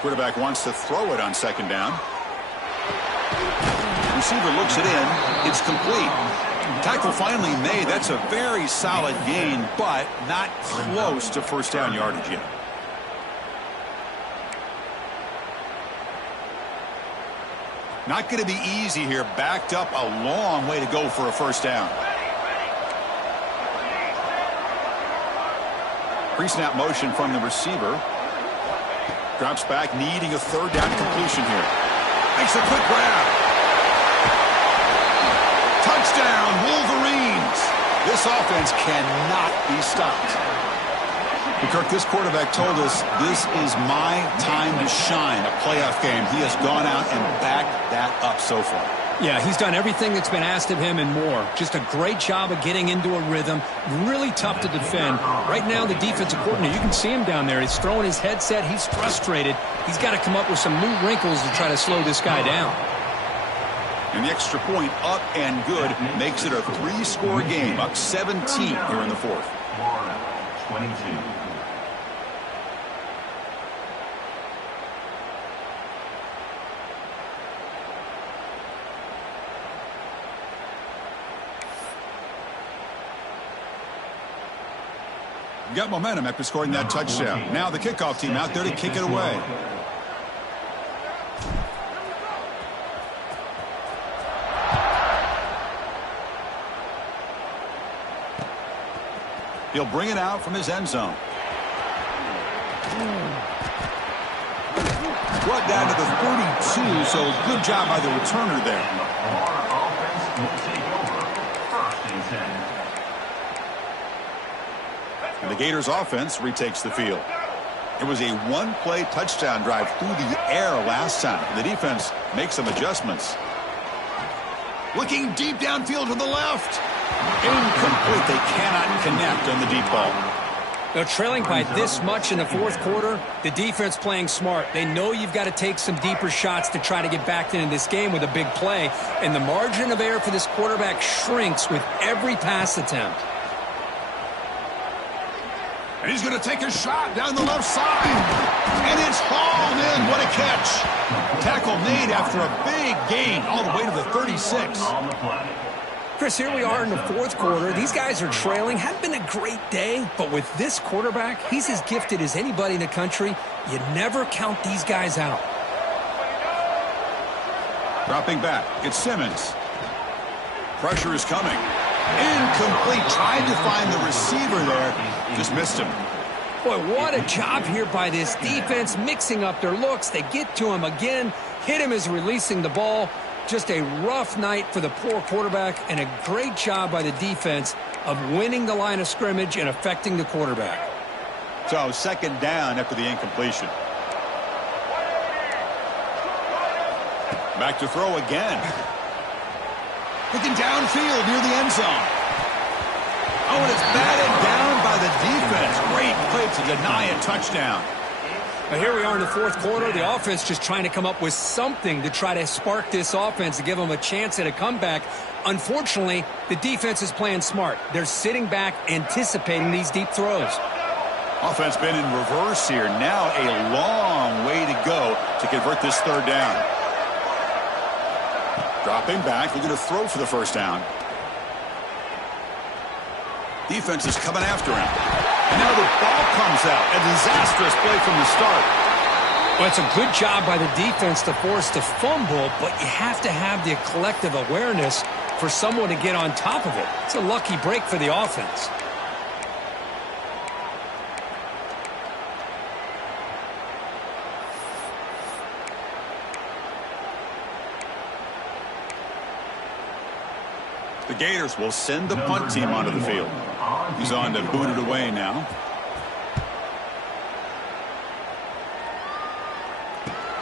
Quarterback wants to throw it on second down. Receiver looks it in. It's complete. Tackle finally made. That's a very solid gain, but not close to first down yardage yet. Not going to be easy here. Backed up a long way to go for a first down. Pre-snap motion from the receiver. Drops back, needing a third down completion here. Makes a quick grab. Touchdown, Wolverines. This offense cannot be stopped. And Kirk, this quarterback told us this is my time to shine, a playoff game. He has gone out and backed that up so far. Yeah, he's done everything that's been asked of him and more. Just a great job of getting into a rhythm. Really tough to defend. Right now, the defensive coordinator, you can see him down there. He's throwing his headset. He's frustrated. He's got to come up with some new wrinkles to try to slow this guy down. And the extra point up and good makes it a 3-score game, up 17 here in the fourth. Florida, 22. Got momentum after scoring that touchdown. Now the kickoff team out there to kick it away. He'll bring it out from his end zone. Brought down to the 32, so good job by the returner there. And the Florida offense will take over 1st and 10. And the Gators offense retakes the field. It was a one-play touchdown drive through the air last time. The defense makes some adjustments. Looking deep downfield to the left. Incomplete. They cannot connect on the deep ball. They're trailing by this much in the fourth quarter. The defense playing smart. They know you've got to take some deeper shots to try to get back into this game with a big play. And the margin of error for this quarterback shrinks with every pass attempt. And he's going to take a shot down the left side. And it's hauled in. What a catch. Tackle made after a big gain all the way to the 36. On the play. Chris, here we are in the fourth quarter. These guys are trailing. Hadn't been a great day, but with this quarterback, he's as gifted as anybody in the country. You never count these guys out. Dropping back. It's Simmons. Pressure is coming. Incomplete. Tried to find the receiver there. Just missed him. Boy, what a job here by this defense, mixing up their looks. They get to him again, hit him as releasing the ball. Just a rough night for the poor quarterback, and a great job by the defense of winning the line of scrimmage and affecting the quarterback. So second down after the incompletion. Back to throw again. Looking downfield near the end zone. Oh, and it's batted down by the defense. Great play to deny a touchdown. Now here we are in the fourth quarter. The offense just trying to come up with something to try to spark this offense to give them a chance at a comeback. Unfortunately, the defense is playing smart. They're sitting back, anticipating these deep throws. Offense been in reverse here. Now a long way to go to convert this third down. Dropping back, looking to throw for the first down. Defense is coming after him. And now the ball comes out. A disastrous play from the start. Well, it's a good job by the defense to force the fumble, but you have to have the collective awareness for someone to get on top of it. It's a lucky break for the offense. The Gators will send the punt team onto the field. He's on to boot it away now.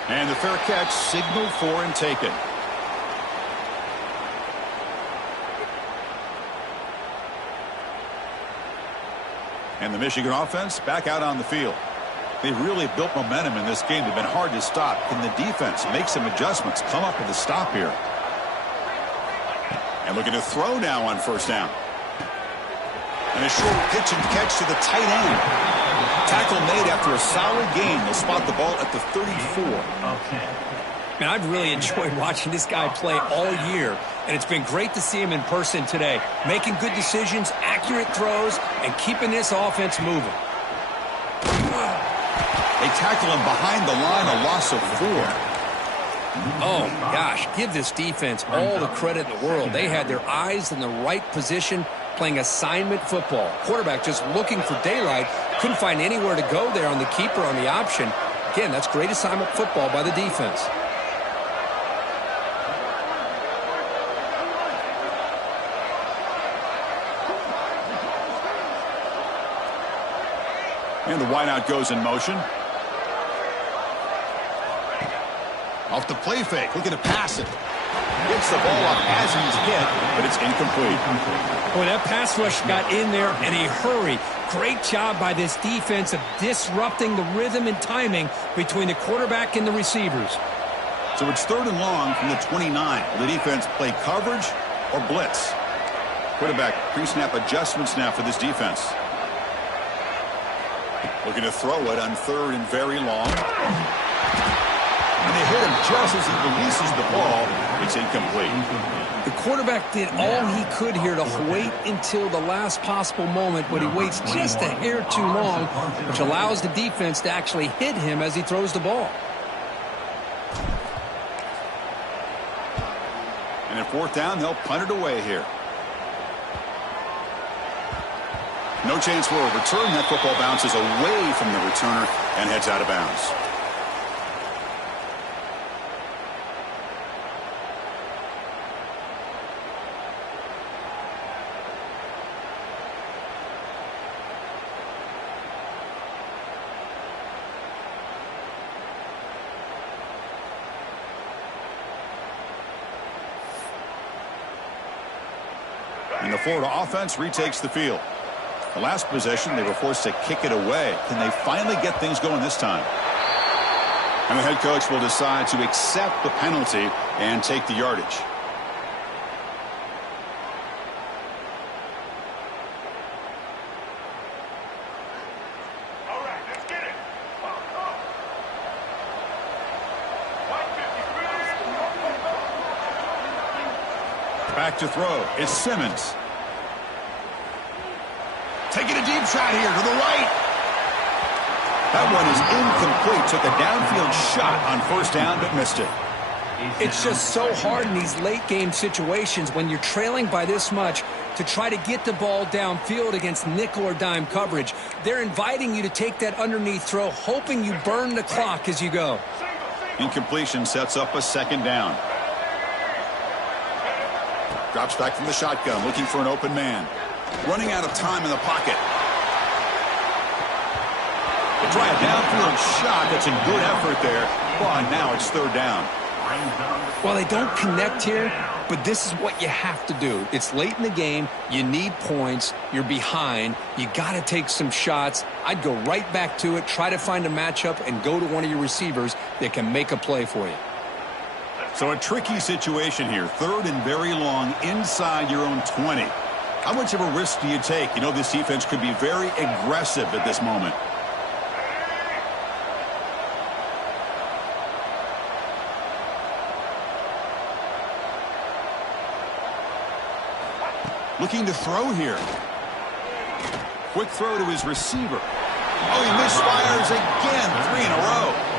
And the fair catch signaled for and taken. And the Michigan offense back out on the field. They've really built momentum in this game. They've been hard to stop. Can the defense make some adjustments, come up with a stop here? And looking to throw now on first down. And a short pitch and catch to the tight end. Tackle made after a solid gain. They'll spot the ball at the 34. Man, I've really enjoyed watching this guy play all year, and it's been great to see him in person today, making good decisions, accurate throws, and keeping this offense moving. They tackle him behind the line, a loss of 4. Oh, gosh, give this defense all the credit in the world. They had their eyes in the right position, playing assignment football. Quarterback just looking for daylight, couldn't find anywhere to go there on the keeper on the option. Again, that's great assignment football by the defense. And the wideout goes in motion. Off the play fake, looking to pass it. Gets the ball up as he's hit, but it's incomplete. Boy, that pass rush got in there in a hurry. Great job by this defense of disrupting the rhythm and timing between the quarterback and the receivers. So it's 3rd and long from the 29. Will the defense play coverage or blitz? Quarterback pre-snap adjustments now for this defense. Looking to throw it on 3rd and very long. And they hit him just as he releases the ball. It's incomplete. The quarterback did all he could here to wait until the last possible moment, but he waits just a hair too long, which allows the defense to actually hit him as he throws the ball. And at 4th down, they'll punt it away here. No chance for a return. That football bounces away from the returner and heads out of bounds. And the Florida offense retakes the field. The last possession, they were forced to kick it away. Can they finally get things going this time? And the head coach will decide to accept the penalty and take the yardage. All right, let's get it. Back to throw. It's Simmons. Taking a deep shot here to the right. That one is incomplete. Took a downfield shot on 1st down, but missed it. It's just so hard in these late game situations when you're trailing by this much to try to get the ball downfield against nickel or dime coverage. They're inviting you to take that underneath throw, hoping you burn the clock as you go. Incompletion sets up a 2nd down. Drops back from the shotgun, looking for an open man. Running out of time in the pocket. They try a downfield shot. That's a good effort there. But now it's 3rd down. Well, they don't connect here, but this is what you have to do. It's late in the game. You need points. You're behind. You got to take some shots. I'd go right back to it, try to find a matchup, and go to one of your receivers that can make a play for you. So a tricky situation here. 3rd and very long inside your own 20. How much of a risk do you take? You know this defense could be very aggressive at this moment. Looking to throw here. Quick throw to his receiver. Oh, he misfires again. 3 in a row.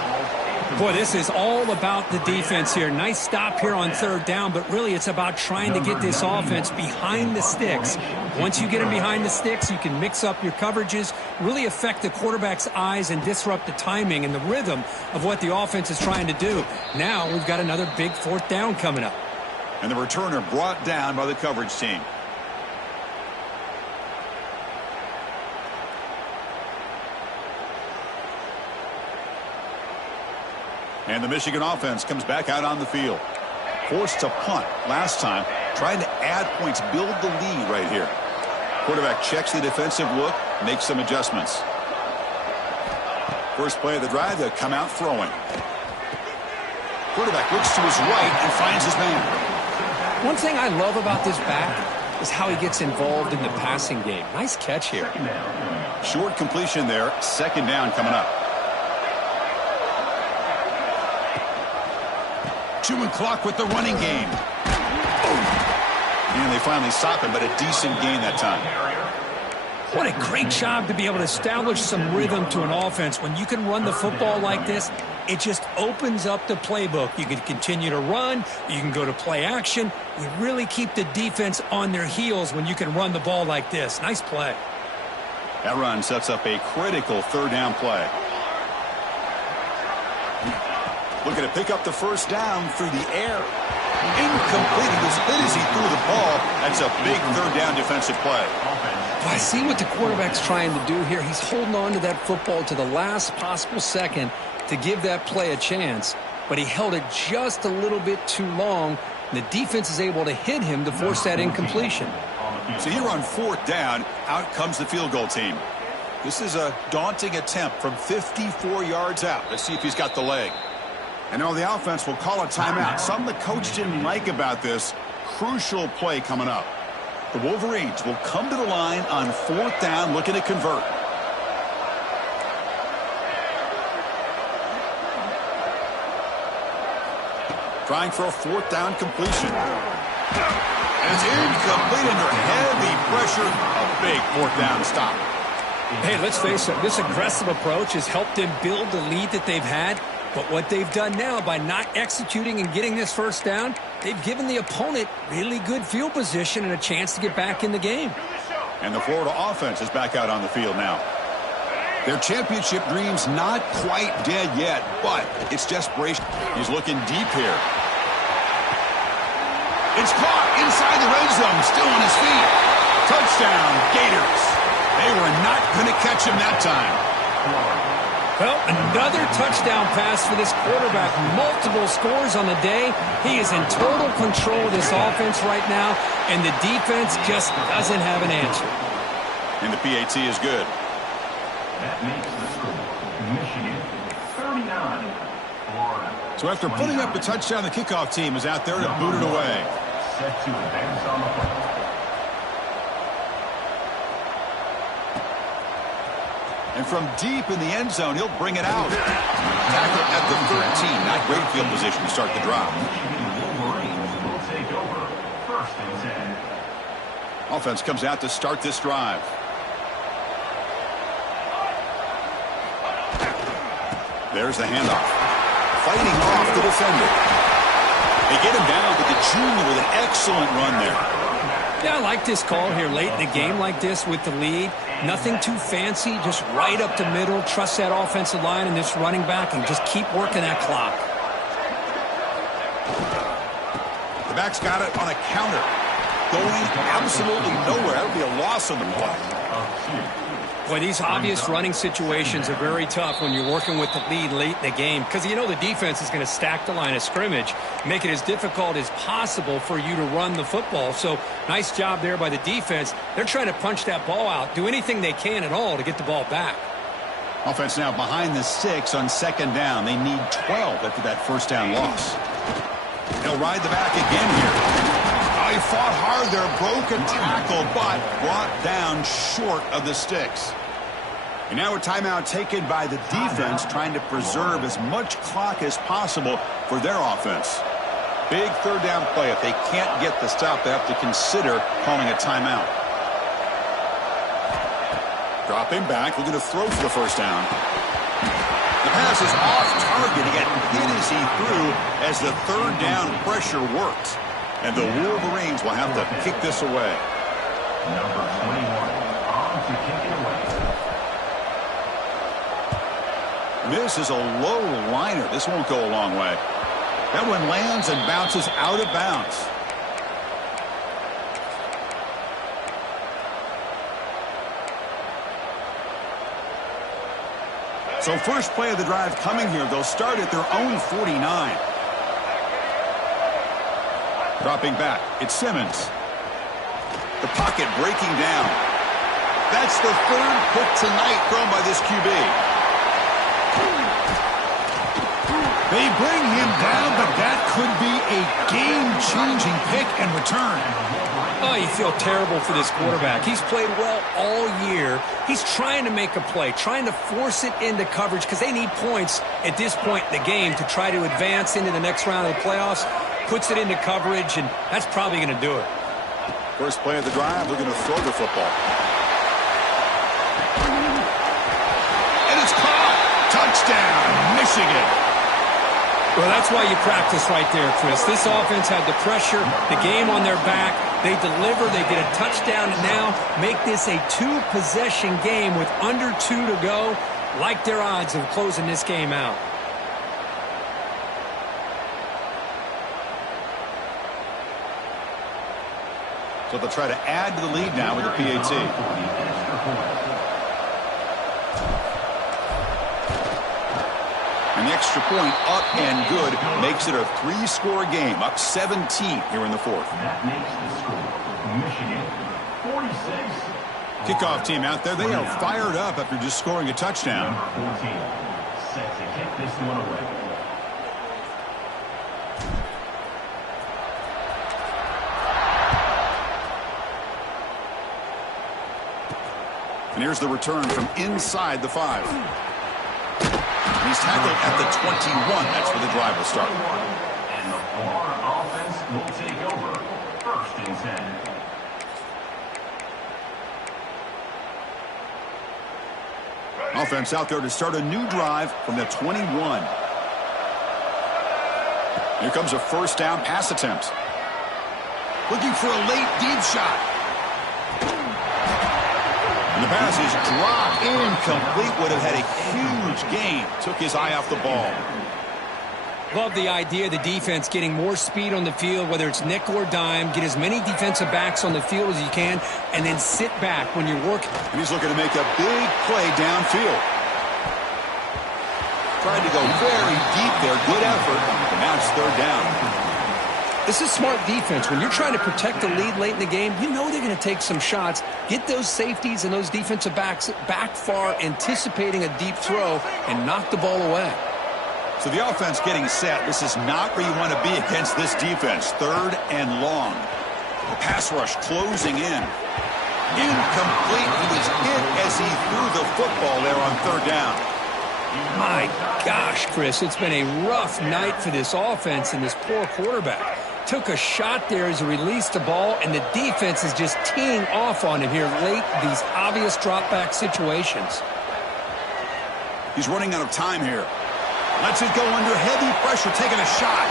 Boy, this is all about the defense here. Nice stop here on 3rd down, but really it's about trying to get this offense behind the sticks. Once you get them behind the sticks, you can mix up your coverages, really affect the quarterback's eyes and disrupt the timing and the rhythm of what the offense is trying to do. Now we've got another big 4th down coming up. And the returner brought down by the coverage team. And the Michigan offense comes back out on the field. Forced to punt last time. Trying to add points, build the lead right here. Quarterback checks the defensive look, makes some adjustments. First play of the drive, they'll come out throwing. Quarterback looks to his right and finds his man. One thing I love about this back is how he gets involved in the passing game. Nice catch here. Short completion there. 2nd down coming up. Chewing clock with the running game. And they finally stop him, but a decent gain that time. What a great job to be able to establish some rhythm to an offense. When you can run the football like this, it just opens up the playbook. You can continue to run. You can go to play action. You really keep the defense on their heels when you can run the ball like this. Nice play. That run sets up a critical third down play. Looking to pick up the first down through the air. Incomplete. He was hit as he threw the ball. That's a big third down defensive play. Well, I see what the quarterback's trying to do here. He's holding on to that football to the last possible second to give that play a chance. But he held it just a little bit too long. And the defense is able to hit him to force that incompletion. So here on fourth down, out comes the field goal team. This is a daunting attempt from 54 yards out. Let's see if he's got the leg. And now the offense will call a timeout. Something the coach didn't like about this. Crucial play coming up. The Wolverines will come to the line on fourth down, looking to convert. Trying for a fourth down completion. And it's incomplete under heavy pressure. A big fourth down stop. Hey, let's face it, this aggressive approach has helped them build the lead that they've had. But what they've done now by not executing and getting this first down, they've given the opponent really good field position and a chance to get back in the game. And the Florida offense is back out on the field now. Their championship dreams not quite dead yet, but it's desperation. He's looking deep here. It's caught inside the red zone, still on his feet. Touchdown, Gators. They were not going to catch him that time. Well, another touchdown pass for this quarterback. Multiple scores on the day. He is in total control of this offense right now, and the defense just doesn't have an answer. And the PAT is good. That makes the score Michigan 39, Florida. So after putting up the touchdown, the kickoff team is out there to boot it away. Set to advance on the play. And from deep in the end zone, he'll bring it out. Tackle at the 13. Not great field position to start the drive. Wolverines will take over first and 10. Offense comes out to start this drive. There's the handoff. Fighting off the defender. They get him down, but the junior with an excellent run there. Yeah, I like this call here late in the game like this with the lead. Nothing too fancy, just right up the middle. Trust that offensive line and this running back and just keep working that clock. The back's got it on a counter. Going absolutely nowhere. That'll be a loss on the play. Boy, these obvious running situations are very tough when you're working with the lead late in the game because you know the defense is going to stack the line of scrimmage, make it as difficult as possible for you to run the football. So nice job there by the defense. They're trying to punch that ball out, do anything they can at all to get the ball back. Offense now behind the 6 on second down. They need 12 after that first down loss. They'll ride the back again here. Oh, he fought hard there, broke a tackle, but brought down short of the sticks. And now a timeout taken by the defense, trying to preserve as much clock as possible for their offense. Big third down play. If they can't get the stop, they have to consider calling a timeout. Dropping back, looking to throw for the first down. The pass is off target. He got hit as he threw as the third down pressure worked. And the Wolverines will have to kick this away. Number 21 on to kick it away. This is a low liner. This won't go a long way. That one lands and bounces out of bounds. So first play of the drive coming here. They'll start at their own 49. Dropping back, it's Simmons. The pocket breaking down. That's the third pick tonight thrown by this QB. They bring him down, but that could be a game-changing pick and return. Oh, you feel terrible for this quarterback. He's played well all year. He's trying to make a play, trying to force it into coverage because they need points at this point in the game to try to advance into the next round of the playoffs. Puts it into coverage, and that's probably going to do it. First play of the drive, looking to throw the football. And it's caught. Touchdown, Michigan. Well, that's why you practice right there, Chris. This offense had the pressure, the game on their back. They deliver, they get a touchdown, and now make this a two-possession game with under 2 to go. Like their odds of closing this game out. So they'll try to add to the lead now with the PAT. An extra point up and good makes it a 3-score game, up 17 here in the fourth. That makes the score Michigan 46. Kickoff team out there, they are fired up after just scoring a touchdown. Number 14 set to kick this one away. And here's the return from inside the 5. He's tackled at the 21. That's where the drive will start. And the Florida offense will take over. 1st and 10. Offense out there to start a new drive from the 21. Here comes a first down pass attempt. Looking for a late deep shot. And the pass is dropped incomplete. Would have had a huge gain. Took his eye off the ball. Love the idea of the defense getting more speed on the field, whether it's nickel or dime. Get as many defensive backs on the field as you can, and then sit back when you're working. And he's looking to make a big play downfield. Tried to go very deep there. Good effort. And now it's 3rd down. This is smart defense. When you're trying to protect the lead late in the game, you know they're going to take some shots. Get those safeties and those defensive backs back far, anticipating a deep throw, and knock the ball away. So the offense getting set. This is not where you want to be against this defense. 3rd and long. The pass rush closing in. Incomplete. He was hit as he threw the football there on 3rd down. My gosh, Chris, it's been a rough night for this offense and this poor quarterback. Took a shot there as he released the ball, and the defense is just teeing off on him here late, these obvious drop-back situations. He's running out of time here. Lets it go under heavy pressure, taking a shot.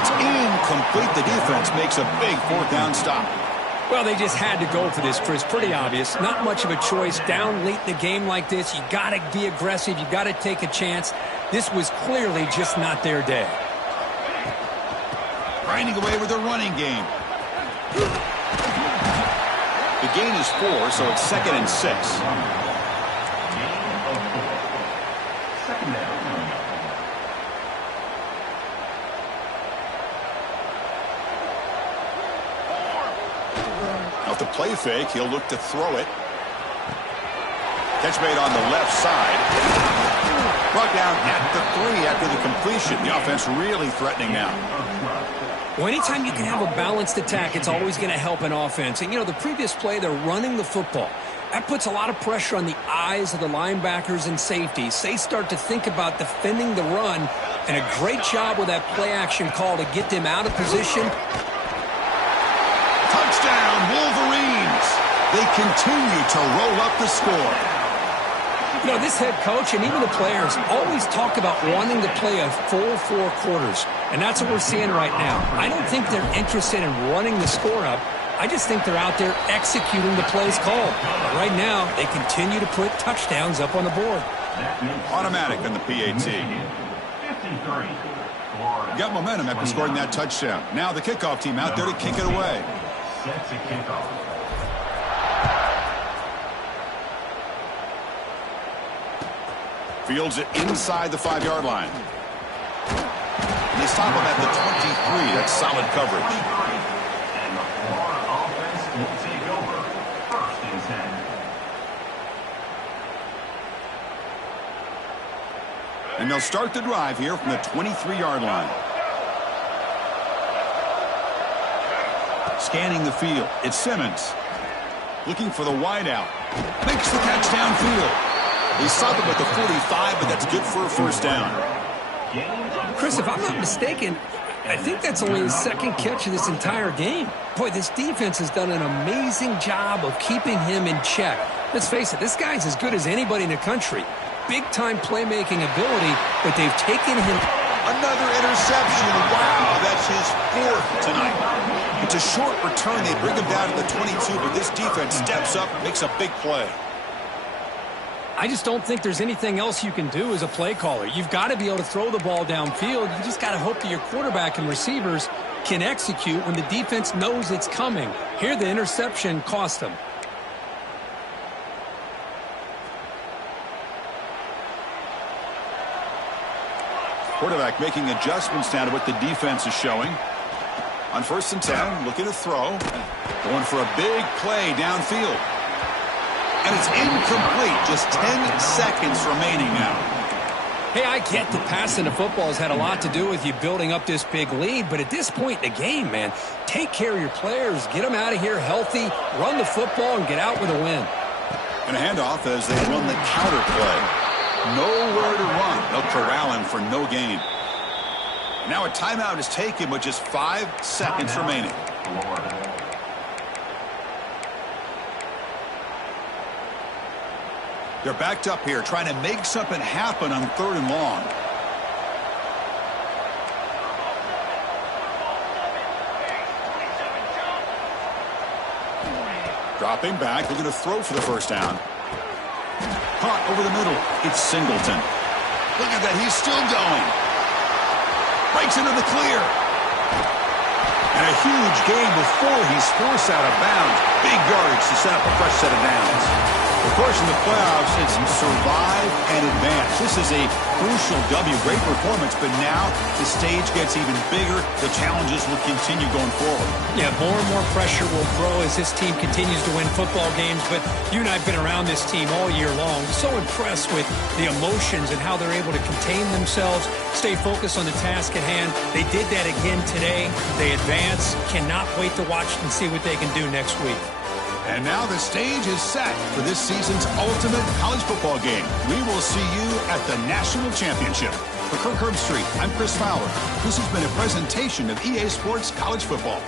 It's incomplete. The defense makes a big 4th down stop. Well, they just had to go for this, Chris. Pretty obvious. Not much of a choice. Down late in the game like this, you got to be aggressive. You got to take a chance. This was clearly just not their day. Grinding away with their running game. The gain is 4, so it's 2nd and 6. Gain of 4. 2nd down. Off the play fake, he'll look to throw it. Catch made on the left side. Brought down at the 3 after the completion. The offense really threatening now. Well, anytime you can have a balanced attack, it's always going to help an offense. And, you know, the previous play, they're running the football. That puts a lot of pressure on the eyes of the linebackers and safeties. They start to think about defending the run, and a great job with that play-action call to get them out of position. Touchdown, Wolverines! They continue to roll up the score. You know, this head coach and even the players always talk about wanting to play a full 4 quarters, and that's what we're seeing right now. I don't think they're interested in running the score up. I just think they're out there executing the plays called. But right now, they continue to put touchdowns up on the board. Automatic on the PAT. 53. Got momentum after scoring that touchdown. Now the kickoff team out there to kick it away. Set to kick off. Fields it inside the 5-yard line. And they stop him at the 23. That's solid coverage. And the Florida offense will take over. 1st and 10. And they'll start the drive here from the 23-yard line. Scanning the field. It's Simmons. Looking for the wideout. Makes the catch downfield. He stopped him at the 45, but that's good for a 1st down. Chris, if I'm not mistaken, I think that's only his 2nd catch of this entire game. Boy, this defense has done an amazing job of keeping him in check. Let's face it, this guy's as good as anybody in the country. Big-time playmaking ability, but they've taken him Another interception. Wow, that's his fourth tonight. It's a short return. They bring him down to the 22, but this defense steps up, makes a big play. I just don't think there's anything else you can do as a play caller. You've got to be able to throw the ball downfield. You just got to hope that your quarterback and receivers can execute when the defense knows it's coming. Here, the interception cost them. Quarterback making adjustments now to what the defense is showing. On 1st and 10, looking to throw. Going for a big play downfield. And it's incomplete. Just 10 seconds remaining now. Hey, I get that passing the football has had a lot to do with you building up this big lead, but at this point in the game, man, take care of your players. Get them out of here healthy, run the football, and get out with a win. And a handoff as they run the counter play. Nowhere to run. They'll corral him for no gain. Now a timeout is taken with just 5 seconds remaining. They're backed up here trying to make something happen on 3rd and long. Dropping back, looking to throw for the first down. Caught over the middle. It's Singleton. Look at that. He's still going. Breaks into the clear. And a huge gain before he's forced out of bounds. Big yardage to set up a fresh set of downs. Of course, in the playoffs, it's survive and advance. This is a crucial W. Great performance, but now the stage gets even bigger. The challenges will continue going forward. Yeah, more and more pressure will grow as this team continues to win football games, but you and I have been around this team all year long. So impressed with the emotions and how they're able to contain themselves, stay focused on the task at hand. They did that again today. They advance. Cannot wait to watch and see what they can do next week. And now the stage is set for this season's ultimate college football game. We will see you at the National Championship. For Kirk Herbstreit, I'm Chris Fowler. This has been a presentation of EA Sports College Football.